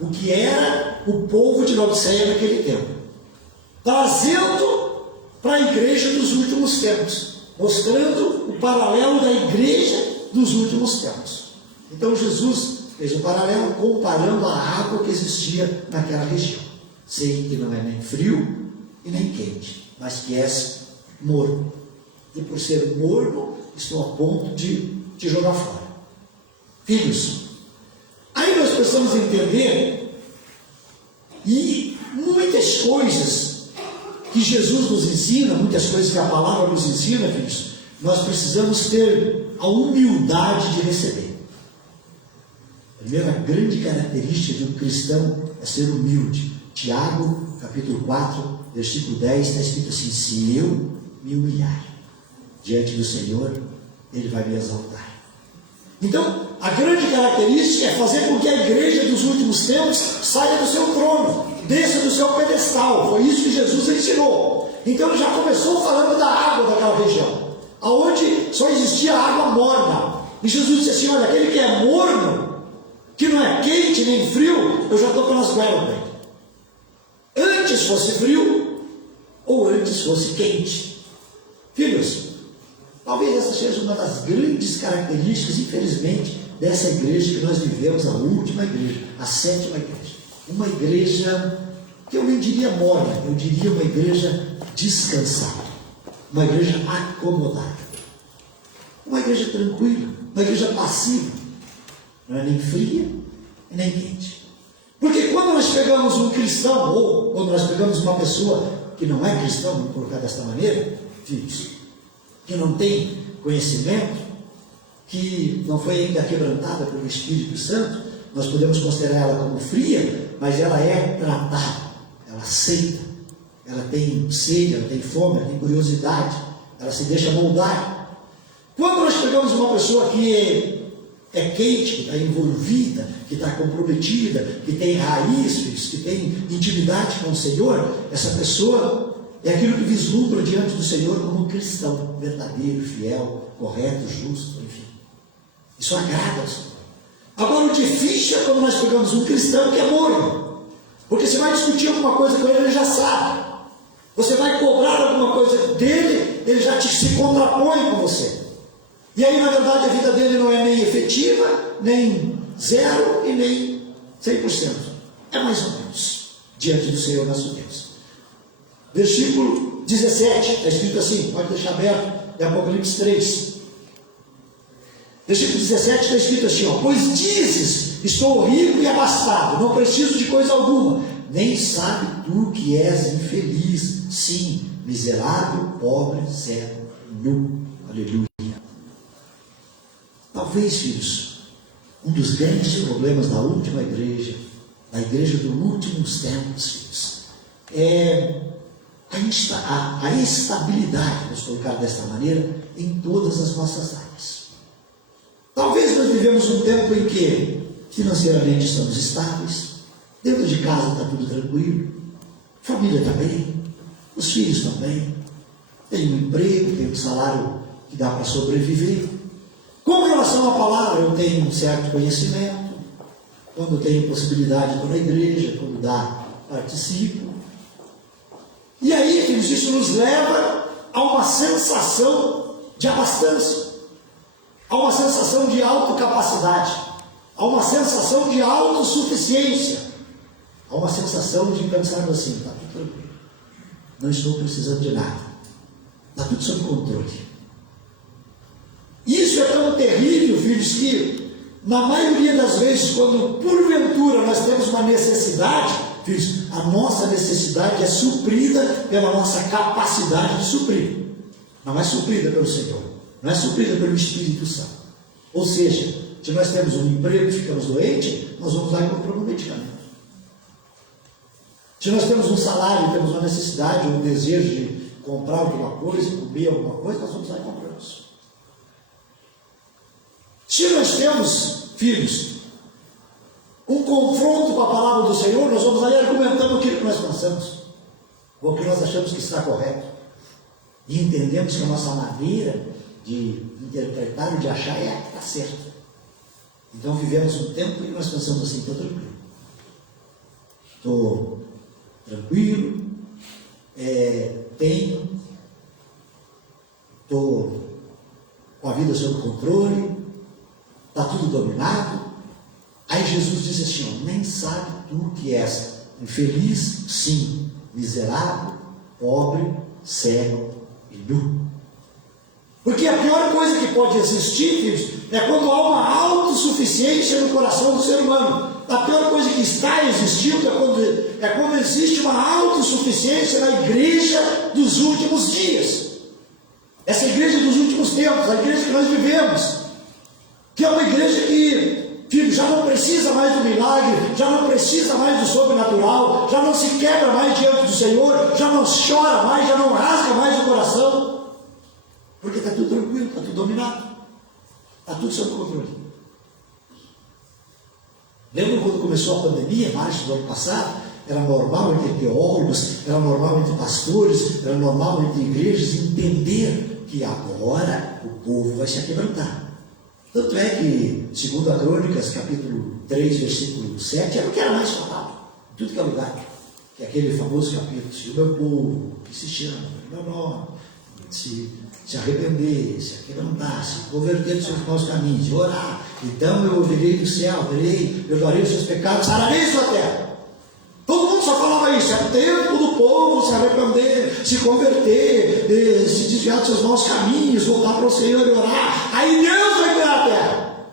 o que era o povo de Laodiceia naquele tempo, trazendo para a igreja dos últimos tempos, mostrando o paralelo da igreja dos últimos tempos. Então Jesus fez um paralelo comparando a água que existia naquela região. Sei que não é nem frio e nem quente, mas que é morno. E por ser morno, estou a ponto de te jogar fora. Filhos, aí nós precisamos entender, e muitas coisas que Jesus nos ensina, muitas coisas que a palavra nos ensina, filhos, nós precisamos ter a humildade de receber. A primeira grande característica de um cristão é ser humilde. Tiago, capítulo 4, versículo 10, está escrito assim: se eu me humilhar diante do Senhor, Ele vai me exaltar. Então, a grande característica é fazer com que a igreja dos últimos tempos saia do seu trono, desça do seu pedestal. Foi isso que Jesus ensinou. Então, ele já começou falando da água daquela região, aonde só existia água morna. E Jesus disse assim: olha, aquele que é morno, que não é quente nem frio, eu já estou pelas goelas para ele. Antes fosse frio, ou antes fosse quente. Filhos, talvez essa seja uma das grandes características, infelizmente, dessa igreja que nós vivemos, a última igreja, a sétima igreja. Uma igreja que eu nem diria morna, eu diria uma igreja descansada, uma igreja acomodada, uma igreja tranquila, uma igreja passiva, não é nem fria e nem quente. Porque quando nós pegamos um cristão, ou quando nós pegamos uma pessoa que não é cristão, vamos colocar desta maneira, filhos, que não tem conhecimento, que não foi ainda quebrantada pelo Espírito Santo, nós podemos considerar ela como fria, mas ela é tratada, ela aceita, ela tem sede, ela tem fome, ela tem curiosidade, ela se deixa moldar. Quando nós pegamos uma pessoa que é quente, que está envolvida, que está comprometida, que tem raízes, que tem intimidade com o Senhor, essa pessoa é aquilo que vislumbra diante do Senhor como um cristão verdadeiro, fiel, correto, justo, enfim. Isso agrada ao Senhor. Agora, o difícil é quando nós pegamos um cristão que é morno, porque você vai discutir alguma coisa com ele, ele já sabe. Você vai cobrar alguma coisa dele, ele já se contrapõe com você. E aí, na verdade, a vida dele não é nem efetiva, nem 0 e nem 100%. É mais ou menos, diante do Senhor nosso Deus. Versículo 17, está escrito assim, pode deixar aberto, é Apocalipse 3. Versículo 17 está escrito assim, ó: pois dizes, estou rico e abastado, não preciso de coisa alguma, nem sabe tu que és infeliz, sim, miserável, pobre, cego, nu. Aleluia. Talvez, filhos, um dos grandes problemas da última igreja, da igreja dos últimos tempos, filhos, é a estabilidade, vamos colocar desta maneira, em todas as nossas áreas. Talvez nós vivemos um tempo em que financeiramente estamos estáveis, dentro de casa está tudo tranquilo, família está bem, os filhos estão bem, tem um emprego, tem um salário que dá para sobreviver. Com relação à palavra, eu tenho um certo conhecimento, quando tenho possibilidade para a igreja, quando dá, participo. E aí, filhos, isso nos leva a uma sensação de abastança, a uma sensação de autocapacidade, a uma sensação de autossuficiência, a uma sensação de pensar assim: está tudo tranquilo, não estou precisando de nada, está tudo sob controle. Isso é tão terrível, filhos, que na maioria das vezes, quando porventura nós temos uma necessidade, filhos, a nossa necessidade é suprida pela nossa capacidade de suprir. Não é suprida pelo Senhor, não é suprida pelo Espírito Santo. Ou seja, se nós temos um emprego e ficamos doentes, nós vamos lá e compramos um medicamento. Se nós temos um salário e temos uma necessidade ou um desejo de comprar alguma coisa, comer alguma coisa, nós vamos lá e compramos. Se nós temos, filhos, um confronto com a palavra do Senhor, nós vamos ali argumentando aquilo que nós pensamos, ou que nós achamos que está correto. E entendemos que a nossa maneira de interpretar e de achar é a que está certa. Então vivemos um tempo e nós pensamos assim: estou tranquilo. Estou tranquilo, estou com a vida sob controle, está tudo dominado. Aí Jesus diz assim: nem sabe tu que és infeliz, sim, miserável, pobre, cego e nu. Porque a pior coisa que pode existir, filhos, é quando há uma autossuficiência no coração do ser humano. A pior coisa que está existindo é quando existe uma autossuficiência na igreja dos últimos dias. Essa igreja dos últimos tempos, a igreja que nós vivemos, que é uma igreja que, filho, já não precisa mais do milagre, já não precisa mais do sobrenatural, já não se quebra mais diante do Senhor, já não chora mais, já não rasga mais o coração, porque está tudo tranquilo, está tudo dominado, está tudo sob controle. Lembra quando começou a pandemia, março do ano passado? Era normal entre teólogos, era normal entre pastores, era normal entre igrejas entender que agora o povo vai se aquebrantar. Tanto é que, segundo a Crônicas, capítulo 3, versículo 7, era o que era mais falado, em tudo que é lugar. Que é aquele famoso capítulo: se o meu povo, que se chama meu nome, se arrepender, se aquebrantar, se converter dos seus maus caminhos, e orar, então eu ouvirei do céu, verei, perdoarei os seus pecados, sararei sua terra. Todo mundo só falava isso: é tempo do povo se arrepender, se converter, se desviar dos seus maus caminhos, voltar para o Senhor e orar, aí Deus vai curar a terra.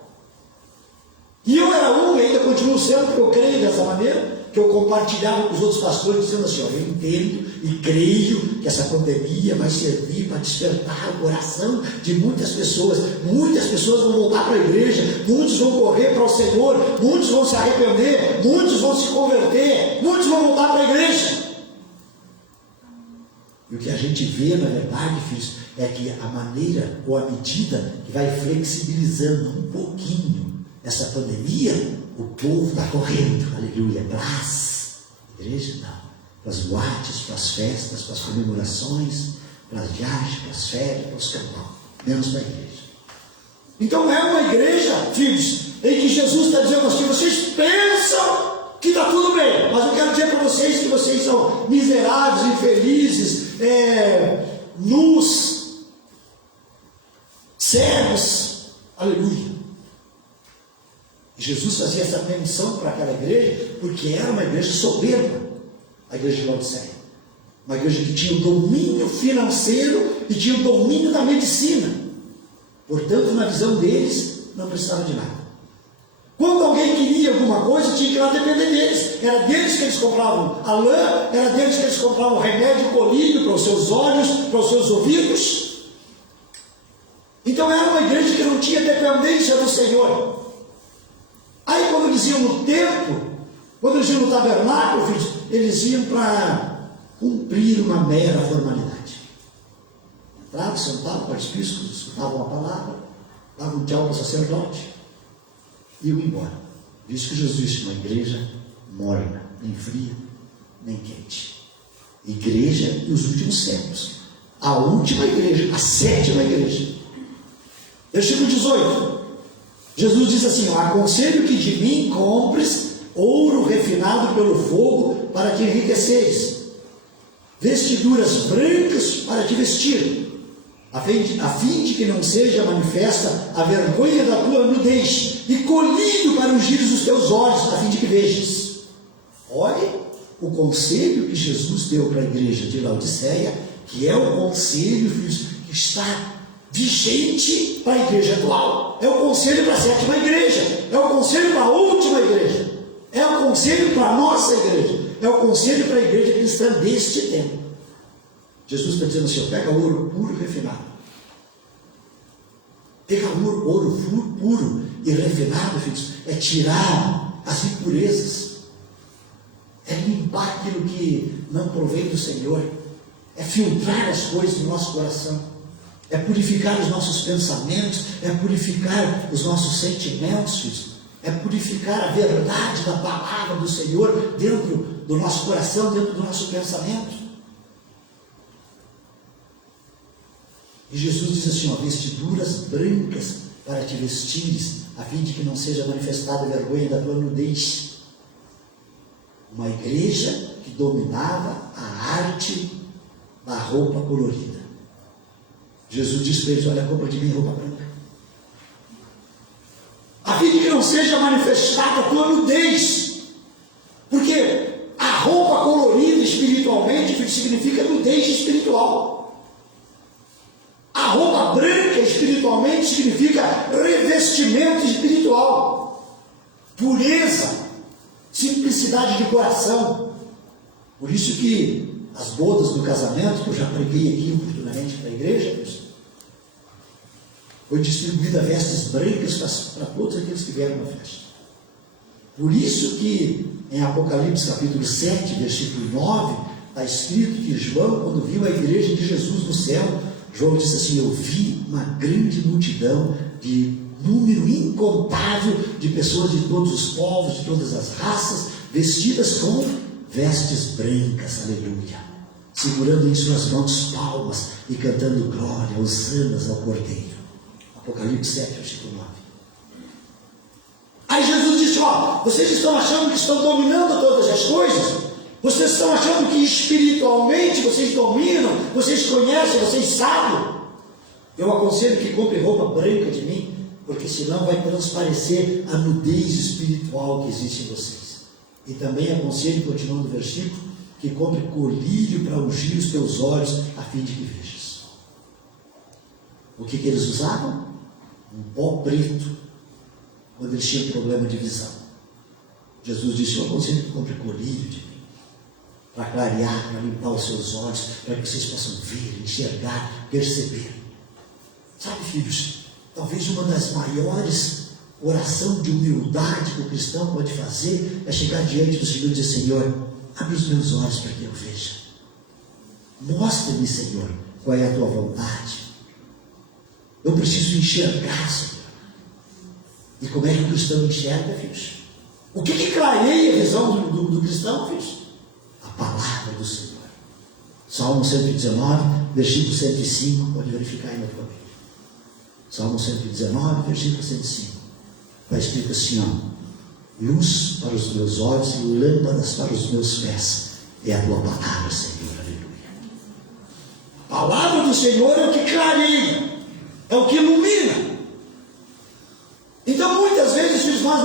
E eu era um, e ainda continuo sendo, porque eu creio dessa maneira, que eu compartilhava com os outros pastores, dizendo assim: ó, eu entendo e creio que essa pandemia vai servir para despertar o coração de muitas pessoas. Muitas pessoas vão voltar para a igreja, muitos vão correr para o Senhor, muitos vão se arrepender, muitos vão se converter, muitos vão voltar para a igreja. E o que a gente vê, na verdade, filhos, é que a maneira ou a medida que vai flexibilizando um pouquinho essa pandemia, o povo está correndo, aleluia, para as igrejas, não, para as boates, para as festas, para as comemorações, para as viagens, para as férias, para os carnavais, menos para a igreja. Então é uma igreja, filhos, em que Jesus está dizendo assim: vocês pensam que está tudo bem, mas eu quero dizer para vocês que vocês são miseráveis, infelizes, nus, cegos, aleluia. Jesus fazia essa menção para aquela igreja, porque era uma igreja soberba, a igreja de Laodiceia. Uma igreja que tinha o domínio financeiro e tinha o domínio da medicina. Portanto, na visão deles, não precisava de nada. Quando alguém queria alguma coisa, tinha que ir lá depender deles. Era deles que eles compravam a lã, era deles que eles compravam remédio colírio para os seus olhos, para os seus ouvidos. Então era uma igreja que não tinha dependência do Senhor. Aí quando eles iam no templo, quando eles iam no tabernáculo, filhos, eles iam para cumprir uma mera formalidade. Entravam, sentavam com os bispos, escutavam a palavra, davam um tchau para o sacerdote e iam embora. Diz que Jesus disse: uma igreja morna, nem fria, nem quente. Igreja dos últimos séculos. A última igreja, a sétima igreja. Versículo 18. Jesus diz assim: aconselho que de mim compres ouro refinado pelo fogo para te enriqueceres, vestiduras brancas para te vestir, a fim de que não seja manifesta a vergonha da tua nudez, e colhido para ungires os teus olhos, a fim de que vejas. Olhe o conselho que Jesus deu para a igreja de Laodiceia, que é o conselho, filhos, que está vigente para a igreja atual. É o conselho para a sétima igreja, é o conselho para a última igreja, é o conselho para a nossa igreja, é o conselho para a igreja cristã deste tempo. Jesus está dizendo assim: pega ouro puro e refinado. Pegar ouro puro e refinado, filhos, é tirar as impurezas, é limpar aquilo que não provém do Senhor, é filtrar as coisas do nosso coração, é purificar os nossos pensamentos, é purificar os nossos sentimentos, filhos, é purificar a verdade da palavra do Senhor dentro do nosso coração, dentro do nosso pensamento. E Jesus diz assim, ó, vestiduras brancas para te vestires, a fim de que não seja manifestada a vergonha da tua nudez. Uma igreja que dominava a arte da roupa colorida. Jesus diz para eles, olha, compra de mim roupa branca, a fim de que não seja manifestada a tua nudez. Porque a roupa colorida espiritualmente significa nudez espiritual. A roupa branca espiritualmente significa revestimento espiritual, pureza, simplicidade de coração. Por isso que as bodas do casamento, que eu já preguei aqui oportunamente para a igreja, foi distribuída vestes brancas para todos aqueles que vieram na festa. Por isso que em Apocalipse capítulo 7, versículo 9, está escrito que João, quando viu a igreja de Jesus no céu, João disse assim, eu vi uma grande multidão, de número incontável de pessoas de todos os povos, de todas as raças, vestidas com vestes brancas, aleluia, segurando em suas mãos palmas e cantando glória, hosanas ao Cordeiro. Apocalipse 7, versículo 9. Aí Jesus disse, ó, vocês estão achando que estão dominando todas as coisas? Vocês estão achando que espiritualmente vocês dominam, vocês conhecem, vocês sabem? Eu aconselho que compre roupa branca de mim, porque senão vai transparecer a nudez espiritual que existe em vocês. E também aconselho, continuando o versículo, que compre colírio para ungir os teus olhos, a fim de que vejas. O que eles usavam? Um pó preto, quando eles tinham problema de visão. Jesus disse, eu aconselho que compre colírio de mim, para clarear, para limpar os seus olhos, para que vocês possam ver, enxergar, perceber. Sabe, filhos, talvez uma das maiores orações de humildade que o cristão pode fazer é chegar diante do Senhor e dizer, Senhor, abre os meus olhos para que eu veja. Mostra-me, Senhor, qual é a tua vontade. Eu preciso enxergar, Senhor. E como é que o cristão enxerga, filhos? O que clareia a visão do cristão, filhos? A palavra do Senhor. Salmo 119, versículo 105, pode verificar aí na tua Bíblia. Salmo 119, versículo 105. Está escrito assim, ó, luz para os meus olhos e lâmpadas para os meus pés é a tua palavra, Senhor, aleluia. A palavra do Senhor é o que clareia, é o que ilumina. Então muitas vezes, filhos, nós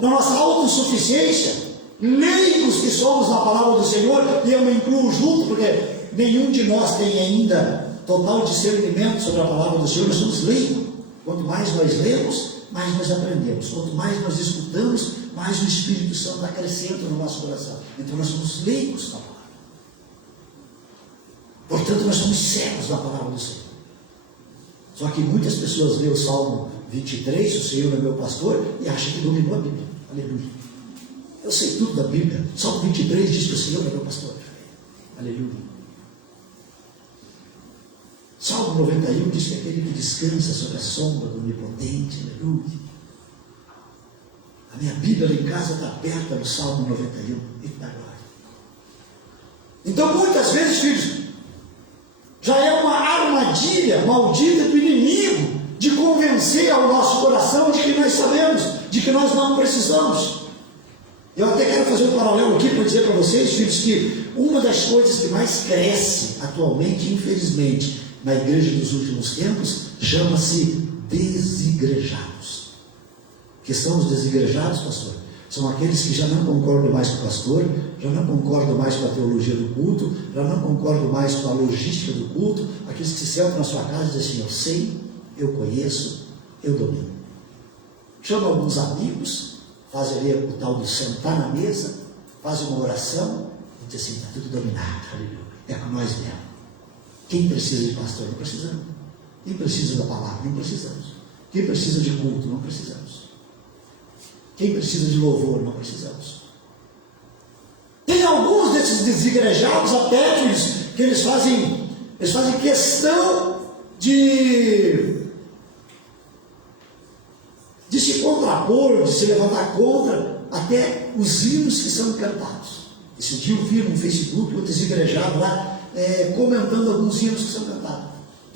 na nossa autossuficiência, leigos que somos na palavra do Senhor, e eu me incluo junto, porque nenhum de nós tem ainda total discernimento sobre a palavra do Senhor, nós somos leigos. Quanto mais nós lemos, mais nós aprendemos. Quanto mais nós escutamos, mais o Espírito Santo acrescenta no nosso coração. Então nós somos leigos na palavra. Portanto, nós somos cegos na palavra do Senhor. Só que muitas pessoas lêem o Salmo 23, o Senhor é meu pastor, e acham que dominou a Bíblia. Aleluia. Eu sei tudo da Bíblia. Salmo 23 diz que o Senhor é meu pastor. Aleluia. Salmo 91 diz que é aquele que descansa sobre a sombra do Onipotente. Aleluia. A minha Bíblia lá em casa está aberta no Salmo 91. Eita glória. Então, muitas vezes, filhos, já é uma armadilha maldita do inimigo de convencer ao nosso coração de que nós sabemos, de que nós não precisamos. Eu até quero fazer um paralelo aqui para dizer para vocês, filhos, que uma das coisas que mais cresce atualmente, infelizmente, na igreja dos últimos tempos, chama-se desigrejados. Que são os desigrejados, pastor? São aqueles que já não concordam mais com o pastor, já não concordam mais com a teologia do culto, já não concordam mais com a logística do culto, aqueles que se sentam na sua casa e dizem assim, eu sei, eu conheço, eu domino. Chama alguns amigos, faz ali o tal de sentar na mesa, faz uma oração, e diz assim, está tudo dominado, aleluia, é com nós mesmo. Quem precisa de pastor? Não precisamos. Quem precisa da palavra? Não precisamos. Quem precisa de culto? Não precisamos. Quem precisa de louvor? Não precisamos. Tem alguns desses desigrejados até que eles fazem questão de se contrapor, de se levantar contra até os hinos que são cantados. Esse dia eu vi no Facebook um desigrejado lá comentando alguns hinos que são cantados.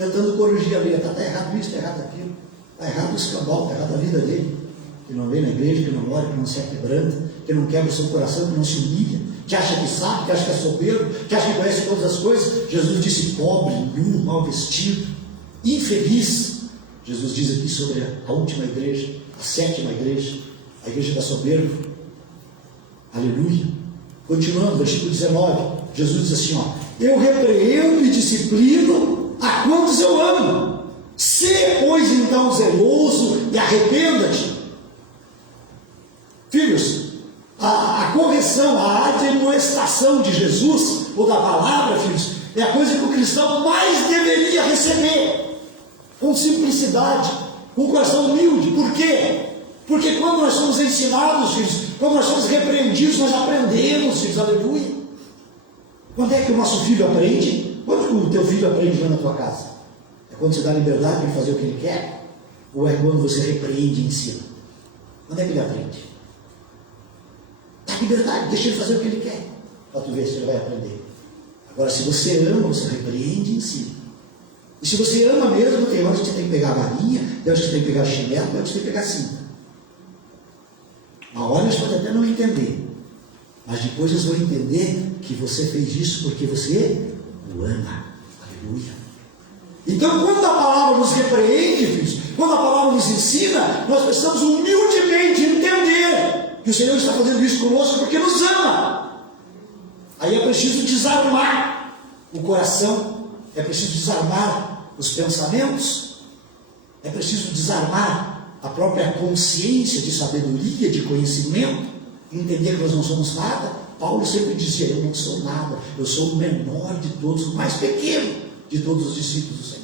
tentando corrigir a letra. Está errado isso, está errado aquilo. Está errado o escambau, está errado a vida dele. Que não vem na igreja, que não ora, que não se quebranta, que não quebra o seu coração, que não se humilha, que acha que sabe, que acha que é soberbo, que acha que conhece todas as coisas. Jesus disse pobre, nu, mal vestido, infeliz. Jesus diz aqui sobre a última igreja, a sétima igreja, a igreja da soberba. Aleluia. Continuando, versículo 19, Jesus diz assim, eu repreendo e disciplino a quantos eu amo. Sê, pois, então zeloso e arrependa-te. Filhos, a correção, a admoestação de Jesus, ou da palavra, filhos, é a coisa que o cristão mais deveria receber, com simplicidade, com coração humilde. Por quê? Porque quando nós somos ensinados, filhos, quando nós somos repreendidos, nós aprendemos, filhos, aleluia. Quando é que o nosso filho aprende? Quando que o teu filho aprende lá na tua casa? É quando você dá liberdade para ele fazer o que ele quer? Ou é quando você repreende e ensina? Quando é que ele aprende? Dá liberdade, deixa ele fazer o que ele quer, para tu ver se ele vai aprender. Agora, se você ama, você repreende e ensina. E se você ama mesmo, tem hora que você tem que pegar a varinha, tem hora que você tem que pegar chinelo, tem hora que você tem que pegar cinta. Uma hora eles podem até não entender, mas depois eles vão entender que você fez isso porque você o ama. Aleluia. Então, quando a palavra nos repreende, filhos, quando a palavra nos ensina, nós precisamos humildemente entender que o Senhor está fazendo isso conosco porque nos ama. Aí é preciso desarmar o coração, é preciso desarmar os pensamentos, é preciso desarmar a própria consciência de sabedoria, de conhecimento, entender que nós não somos nada. Paulo sempre dizia, eu não sou nada, eu sou o menor de todos, o mais pequeno de todos os discípulos do Senhor.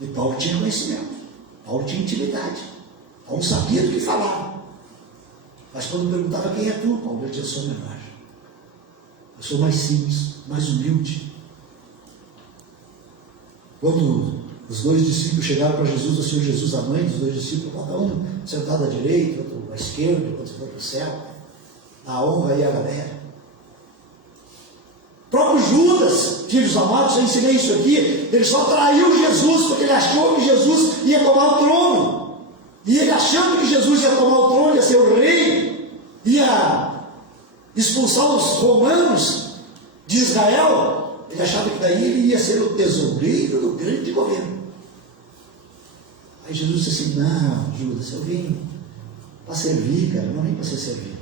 E Paulo tinha conhecimento, Paulo tinha intimidade, Paulo sabia do que falava. Mas quando perguntava quem é tu, Paulo dizia, eu sou menor, eu sou mais simples, mais humilde. Quando os dois discípulos chegaram para Jesus, o Senhor Jesus, a mãe dos dois discípulos, cada um sentado à direita, outro à esquerda, quando você for para o céu, a honra e a galera. O próprio Judas, filhos amados, eu ensinei isso aqui, ele só traiu Jesus porque ele achou que Jesus ia tomar o trono. E ele achando que Jesus ia tomar o trono, ia ser o rei, ia expulsar os romanos de Israel, ele achava que daí ele ia ser o tesoureiro do grande governo. Aí Jesus disse assim, não, Judas, eu vim para servir, cara, não vim para ser servido.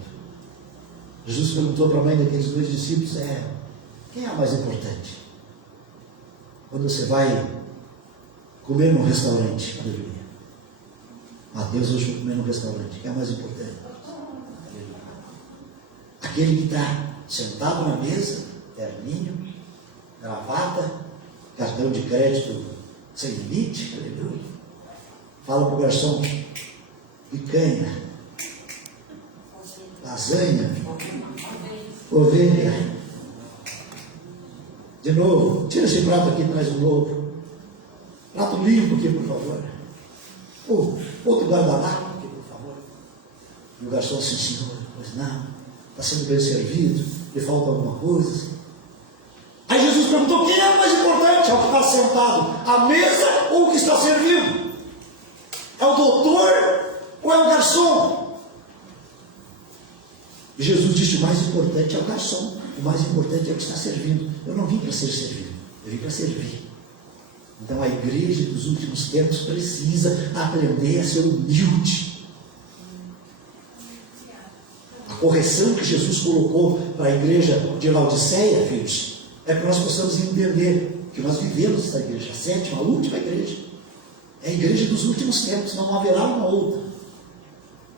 Jesus perguntou para a mãe daqueles dois discípulos, quem é a mais importante? Quando você vai comer num restaurante, aleluia. Deus, hoje vou comer num restaurante, quem é a mais importante? Aleluia. Aquele que está sentado na mesa, terninho, gravata, cartão de crédito sem limite, aleluia. Fala para o garçom, picanha, lasanha, ovelha. De novo, tira esse prato aqui e traz um novo. Prato limpo aqui, por favor. Outro guardanapo aqui, por favor. E o garçom assim, senhor, pois não, está sendo bem servido, lhe falta alguma coisa. Aí Jesus perguntou, quem é o mais importante? É o que está sentado à mesa ou o que está servindo? É o doutor ou é o garçom? E Jesus disse, o mais importante é o garçom, o mais importante é o que está servindo. Eu não vim para ser servido, eu vim para servir. Então a igreja dos últimos tempos precisa aprender a ser humilde. A correção que Jesus colocou para a igreja de Laodiceia, filhos, é para nós possamos entender que nós vivemos essa igreja, a sétima, a última igreja. É a igreja dos últimos tempos, não haverá uma outra.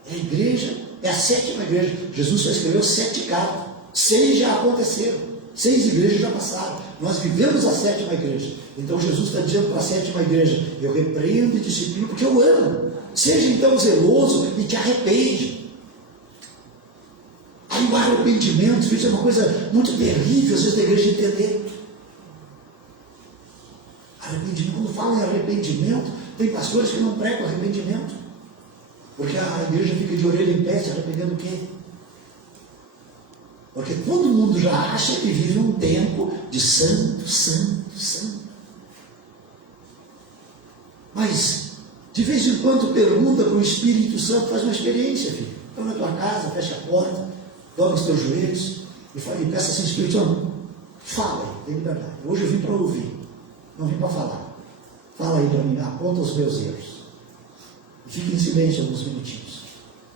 É a igreja, é a sétima igreja. Jesus só escreveu 7 cartas, 6 já aconteceram, 6 igrejas já passaram. Nós vivemos a sétima igreja. Então Jesus está dizendo para a sétima igreja, eu repreendo e disciplino porque eu amo. Seja então zeloso e te arrepende. Aí o arrependimento, isso é uma coisa muito terrível, às vezes, da igreja entender. Arrependimento, quando fala em arrependimento, tem pastores que não pregam arrependimento. Porque a igreja fica de orelha em pé, se arrependendo o quê? Porque todo mundo já acha que vive um tempo de santo, santo, santo. Mas, de vez em quando, pergunta para o Espírito Santo, faz uma experiência, filho. Então, na tua casa, fecha a porta, dobra os teus joelhos e peça assim, Espírito Santo, fala aí, tem liberdade. Hoje eu vim para ouvir, não vim para falar. Fala aí para mim, aponta os meus erros. E fique em silêncio alguns minutinhos.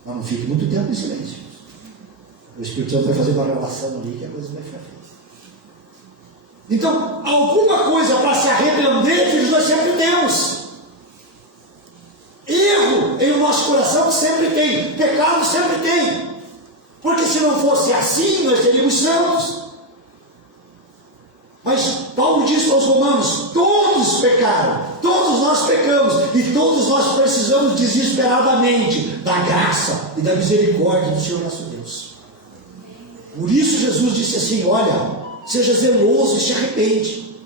Mas não fique muito tempo em silêncio. O Espírito Santo vai fazer uma relação ali que a coisa vai ficar feita. Então, alguma coisa para se arrepender, filhos, nós sempre temos. Erro em o nosso coração sempre tem, pecado sempre tem. Porque se não fosse assim, nós teríamos santos. Mas Paulo diz aos Romanos: todos pecaram, todos nós pecamos, e todos nós precisamos desesperadamente da graça e da misericórdia do Senhor nosso Deus. Por isso Jesus disse assim: olha, seja zeloso e se arrepende.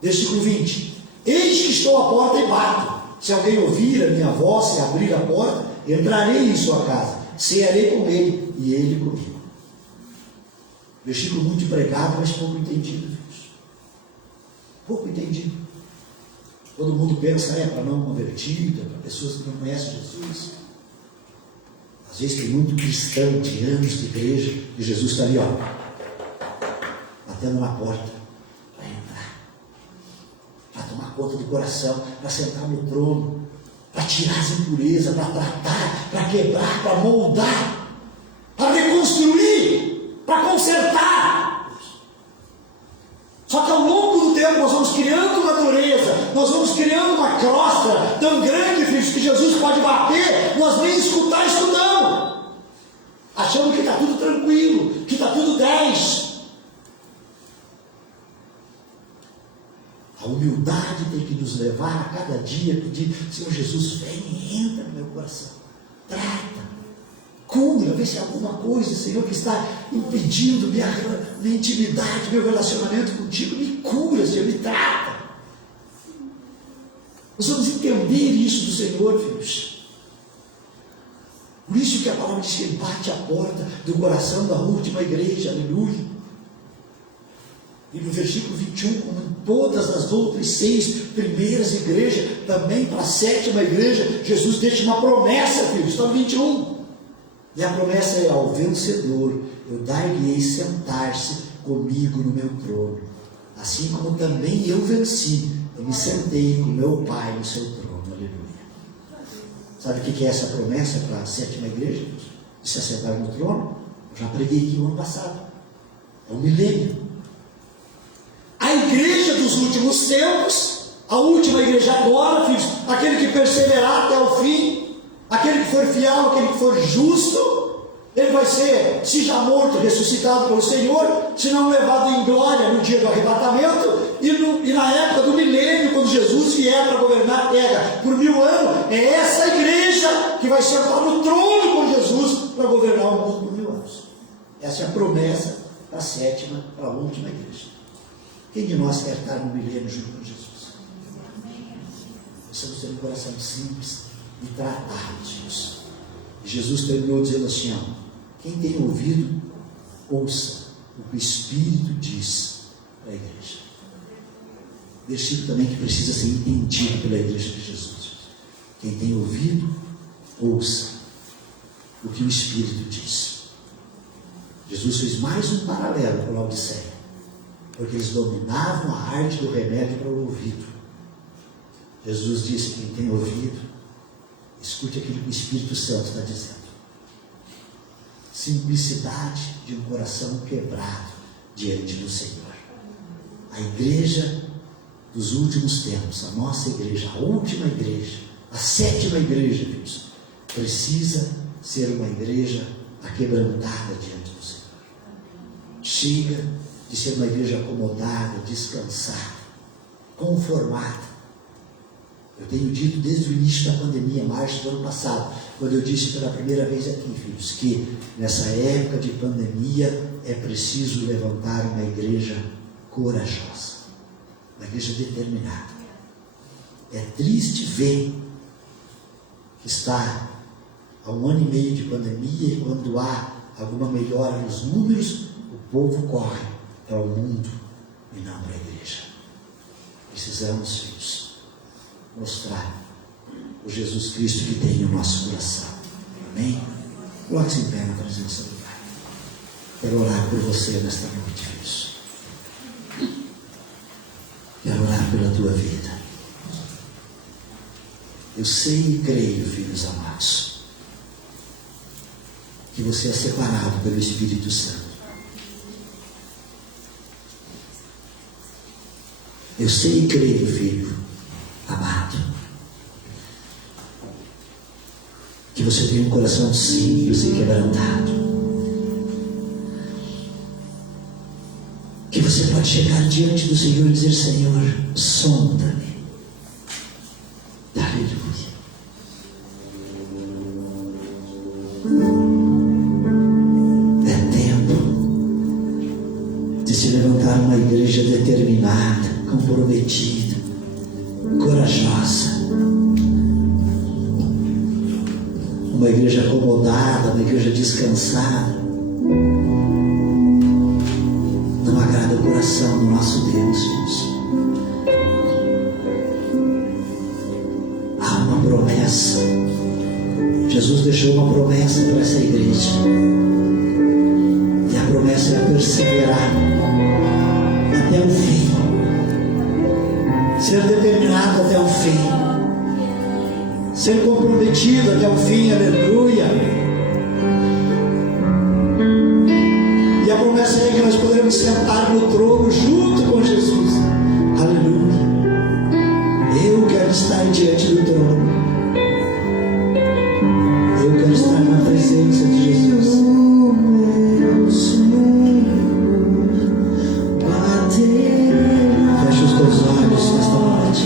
Versículo 20: eis que estou à porta e bato. Se alguém ouvir a minha voz e abrir a porta, entrarei em sua casa, cearei com ele e ele comigo. Versículo muito pregado, mas pouco entendido, filhos. Pouco entendido. Todo mundo pensa, para não convertido, para pessoas que não conhecem Jesus. Às vezes tem muito cristão de anos de igreja, e Jesus está ali, batendo na porta, para entrar, para tomar conta do coração, para sentar no trono, para tirar as impurezas, para tratar, para quebrar, para moldar, para reconstruir, para consertar. Só que ao longo do tempo nós vamos criando uma dureza, nós vamos criando uma crosta tão grande, filhos, que Jesus pode bater, nós nem escutar escutamos, achando que está tudo tranquilo, que está tudo 10. A humildade tem que nos levar a cada dia a pedir: Senhor Jesus, vem e entra no meu coração, trata, cura, vê se há alguma coisa, Senhor, que está impedindo minha intimidade, meu relacionamento contigo. Me cura, Senhor, me trata. Nós vamos entender isso do Senhor, filhos. Por isso que a palavra diz que Ele bate a porta do coração da última igreja, aleluia. E no versículo 21, como em todas as outras 6 primeiras igrejas, também para a 7ª igreja, Jesus deixa uma promessa, filhos. Está no 21. E a promessa é: ao vencedor eu dar-lhe-ei sentar-se comigo no meu trono, assim como também eu venci, eu me sentei com meu Pai no seu trono. Aleluia. Sabe o que é essa promessa para a 7ª igreja? De se assentar no trono? Eu já preguei aqui no ano passado. É um milênio. A igreja dos últimos tempos, a última igreja agora, filhos, aquele que perseverar até o fim, aquele que for fiel, aquele que for justo, ele vai ser, se já morto, ressuscitado pelo Senhor, se não levado em glória no dia do arrebatamento, e na época do milênio, quando Jesus vier para governar a terra por 1000 anos. É essa igreja que vai sentar no trono com Jesus para governar o mundo por 1000 anos. Essa é a promessa da 7ª, para a última igreja. Quem de nós quer estar no milênio junto com Jesus? Precisamos ter um coração simples e tratar-nos. E Jesus terminou dizendo assim: quem tem ouvido, ouça o que o Espírito diz para a igreja. Versículo também que precisa ser entendido pela igreja de Jesus. Quem tem ouvido, ouça o que o Espírito diz. Jesus fez mais um paralelo com a Laodiceia, porque eles dominavam a arte do remédio para o ouvido. Jesus disse: quem tem ouvido, escute aquilo que o Espírito Santo está dizendo. Simplicidade de um coração quebrado diante do Senhor. A igreja dos últimos tempos, a nossa igreja, a última igreja, a 7ª igreja, filhos, precisa ser uma igreja aquebrantada diante do Senhor. Chega de ser uma igreja acomodada, descansada, conformada. Eu tenho dito desde o início da pandemia, março do ano passado, quando eu disse pela primeira vez aqui, filhos, que nessa época de pandemia é preciso levantar uma igreja corajosa, uma igreja determinada. É triste ver que está há 1 ano e meio de pandemia, e quando há alguma melhora nos números, o povo corre para o mundo e não para a igreja. Precisamos, filhos, mostrar o Jesus Cristo que tem no nosso coração. Amém? Coloque-se em pé na presença do Pai. Quero orar por você nesta noite, filhos. Quero orar pela tua vida. Eu sei e creio, filhos amados, que você é separado pelo Espírito Santo. Eu sei e creio, filho amado, que você tem um coração simples e quebrantado, que você pode chegar diante do Senhor e dizer: Senhor, sonda-me. Aleluia. É tempo de se levantar uma igreja determinada, comprometida, corajosa, uma igreja acomodada, uma igreja descansada. Não agrada o coração do nosso Deus, gente. Há uma promessa. Jesus deixou uma promessa para essa igreja, e a promessa é perseverar até o fim, ser determinado até o fim, ser comprometido até o fim. Aleluia. E a promessa é que nós poderemos sentar no trono junto com Jesus. Aleluia. Eu quero estar diante do trono. Eu quero estar na presença de Jesus. Feche os teus olhos nesta noite.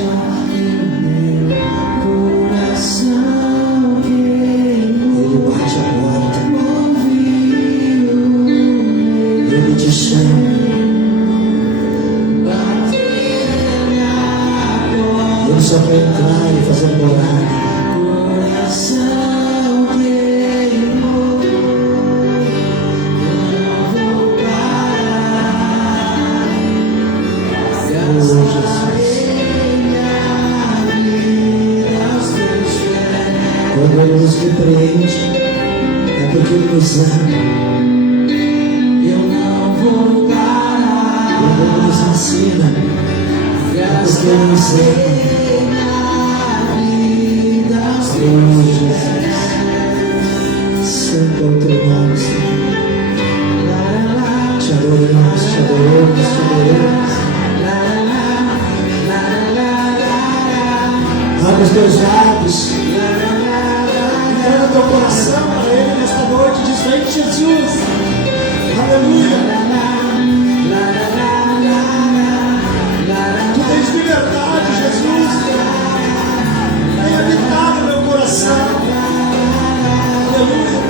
Ele bate a porta. Ele te chama. Ele só quer entrar e fazer morada. Quando Ele nos repreende, é porque Ele nos ama. Eu não vou parar. Quando Ele nos ensina, é porque Ele nos ama. Senhor Jesus, santo é o teu nome, Senhor. Te adoramos, te adoramos, te adoramos. Abre os teus lábios. Entrega o teu coração para Ele nesta noite. Diz: vem Jesus. Aleluia. Tu tens liberdade, Jesus. Vem habitar no meu coração. Aleluia.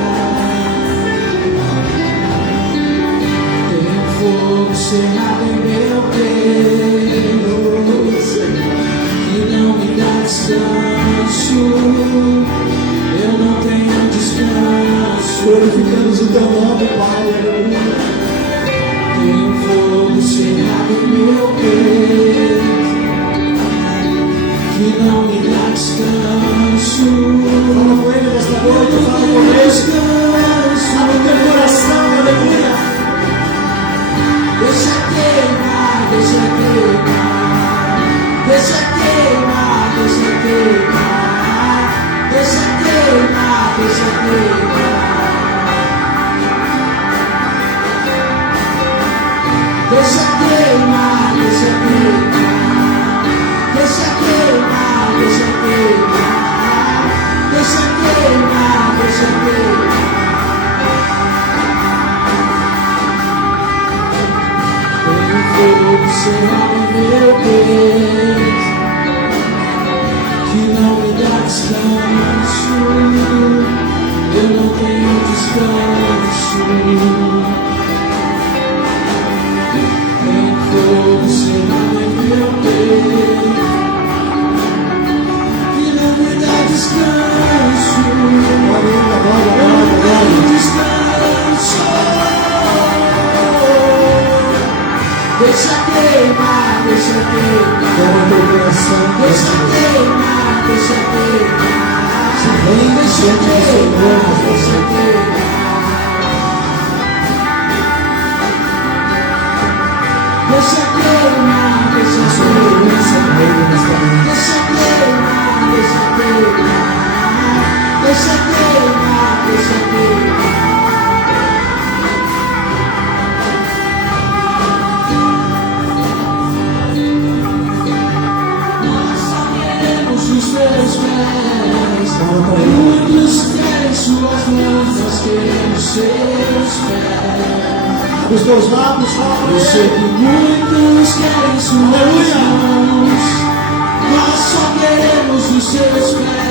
Tem um fogo cerrado em meu peito, que não me dá descanso. Eu não tenho descanso. Glorificamos o teu nome, Pai. Aleluia. Tem um fogo cerrado em meu peito, que não me dá descanso. Fala com Ele nesta noite, fala com Ele. Abre o teu coração, aleluia. Deixa queimar, deixa queimar. Deixa queimar, deixa queimar. Deixa queimar, deixa queimar. Deixa queimar, deixa queimar. Deixa queimar, deixa queimar. Deixa queimar, deixa queimar. Tem um fogo cerrado em meu peito, que não me dá descanso. Eu não tenho descanso. Tem fogo cerrado em meu peito, que não me dá descanso. Eu não tenho descanso. Deixa queimar, deixa queimar. Deixa queimar. deixa queimar, deixa queimar. Nós só queremos os teus pés. Muitos querem suas mãos, nós queremos seus pés. Os teus lábios, eu sei que muitos querem suas mãos, nós só queremos os seus pés.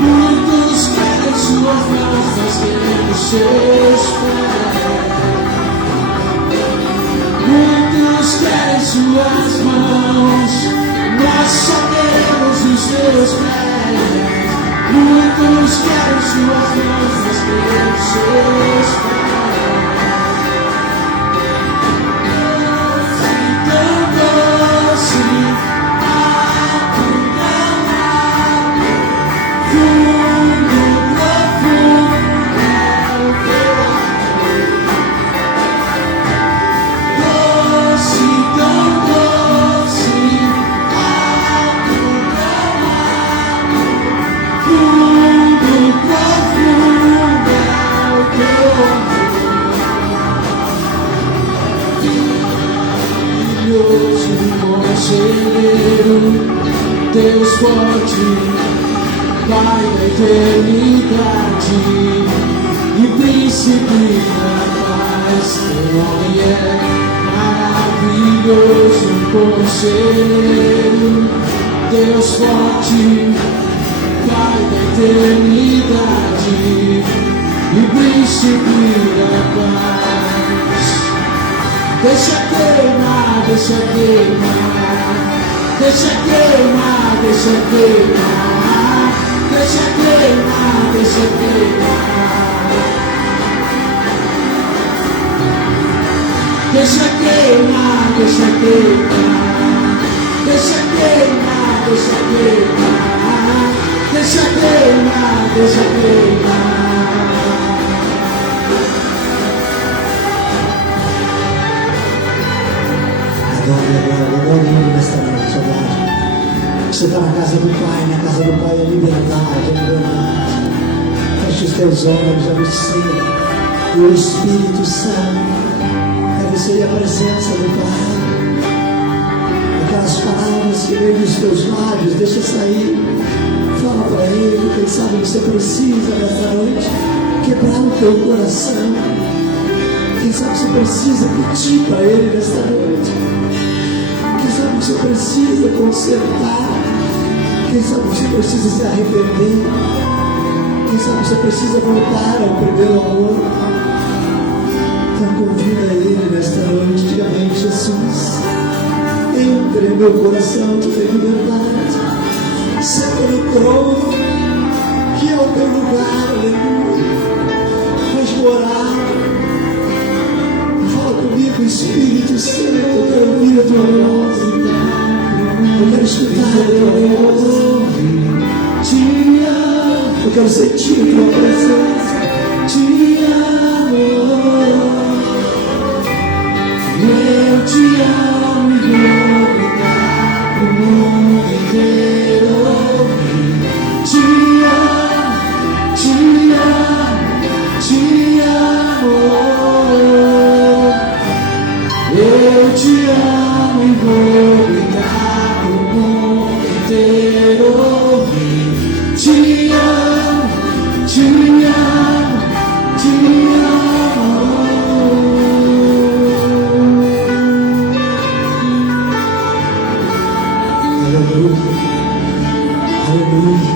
Muitos querem suas mãos, nós queremos seus pés. Muitos querem suas mãos, nós só queremos os seus pés. Muitos querem suas mãos, nós queremos seus pés. Deus forte, Pai da eternidade e príncipe da paz, teu nome é maravilhoso, conselheiro. Deus forte, Pai da eternidade e príncipe da paz. Deixa queimar, deixa queimar. Deixa queimar, deixa queimar, deixa queimar, deixa queimar. Deixa queimar, deixa queimar, deixa queimar, deixa queimar, deixa queimar, deixa queimar. Adore nesta noite, adore. Você está na casa do Pai, na casa do Pai é liberdade, é liberdade. Feche os teus olhos, alucina. E o Espírito Santo, é você e a presença do Pai. Aquelas palavras que vêm dos teus lábios, deixa sair. Fala para Ele, quem sabe você precisa nesta noite quebrar o teu coração. Quem sabe você precisa pedir para Ele nesta noite. Quem sabe você precisa consertar. Quem sabe você precisa se arrepender. Quem sabe você precisa voltar ao primeiro amor. Então convida Ele nesta noite. Diga bem, Jesus, entre em meu coração, tu tem liberdade. Senta no trono, que é o teu lugar, aleluia. Vais morar. Fala comigo, Espírito Santo, eu quero ouvir a tua voz. Eu quero escutar a tua voz. Eu quero sentir a tua presença. Te amo. Eu te amo e vou gritar pro mundo inteiro. Te amo, te amo, te amo. Eu te amo e vou gritar pro mundo inteiro. Te amo, te amo, te amo. Aleluia, aleluia.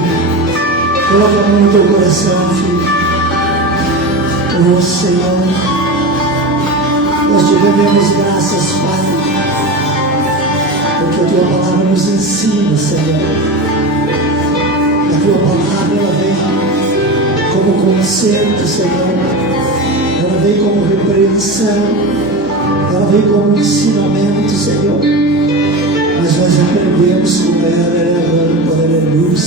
Coloca a mão no teu coração, filho. Oh Senhor, nós te rendemos graças, Pai, porque a tua palavra nos ensina, Senhor. A tua palavra, ela vem como conserto, Senhor. Ela vem como repreensão. Ela vem como ensinamento, Senhor. Mas nós aprendemos com ela é lâmpada, ela é luz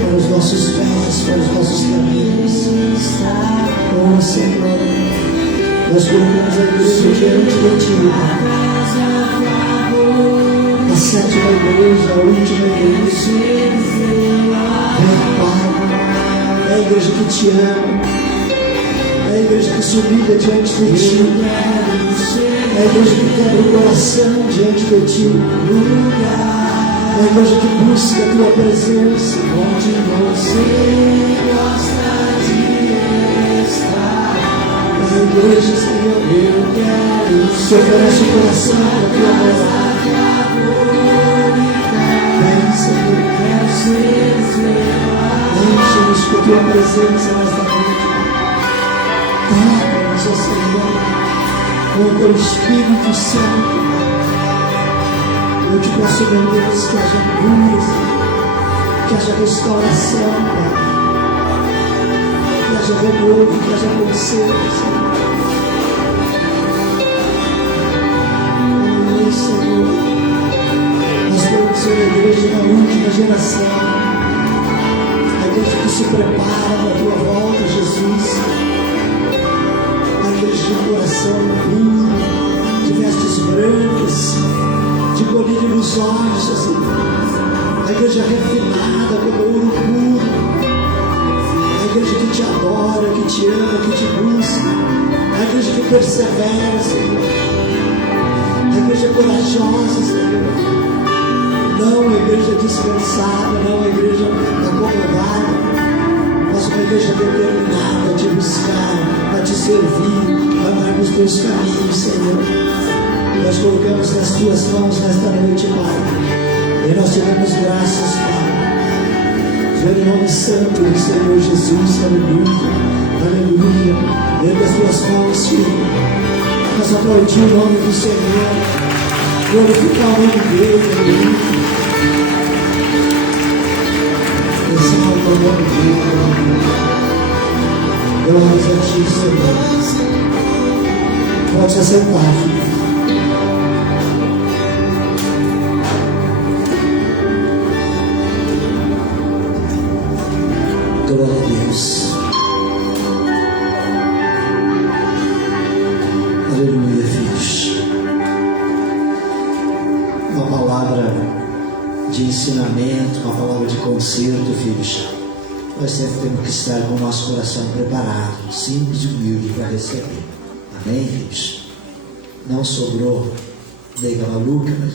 para os nossos pés, para os nossos caminhos. Oh Senhor, nós colocamos a igreja diante de ti, a sétima igreja, a última igreja. Vem, Pai, igreja que te ama, é a igreja que se humilha diante de ti, é a igreja que quebra o coração diante de ti, é a igreja que busca a tua presença, onde você gosta de estar. é a igreja, Senhor, Eu quero que oferece o coração para a tua voz. Vem, Senhor, quero ser enche-nos com a tua presença nesta noite. Toca-nos, ó Senhor, com o teu Espírito Santo. Eu te peço, meu Deus, que haja cura, que haja restauração, Pai. Que haja renovo, que haja conselho, Senhor. Amém, Senhor. Nós queremos ser a igreja da última geração, a igreja que se prepara para a tua volta, Jesus. A igreja de coração puro, de vestes brancas, de colírio nos olhos, Senhor. A igreja refinada como ouro puro. A igreja que te adora, que te ama, que te busca. A igreja que persevera, Senhor. A igreja corajosa, Senhor. Não a igreja descansada, não a igreja acomodada, mas uma igreja determinada a te buscar, a te servir, a andar nos teus caminhos, Senhor. Nós colocamos nas tuas mãos nesta noite, Pai, e nós te damos graças, Pai. Pelo nome santo do Senhor Jesus, aleluia, aleluia. Erga as tuas mãos, Filho. Nós aplaudir o nome do Senhor, glorificar o nome dele, aleluia. Exalta o nome dele, aleluia. Glórias a ti, Senhor. Pode se assentar, Filho. Glória a Deus. Aleluia, filhos. Uma palavra de ensinamento, uma palavra de conserto, filhos. Nós sempre temos que estar com o nosso coração preparado, simples e humilde para receber. Amém, filhos? Não sobrou nega maluca, mas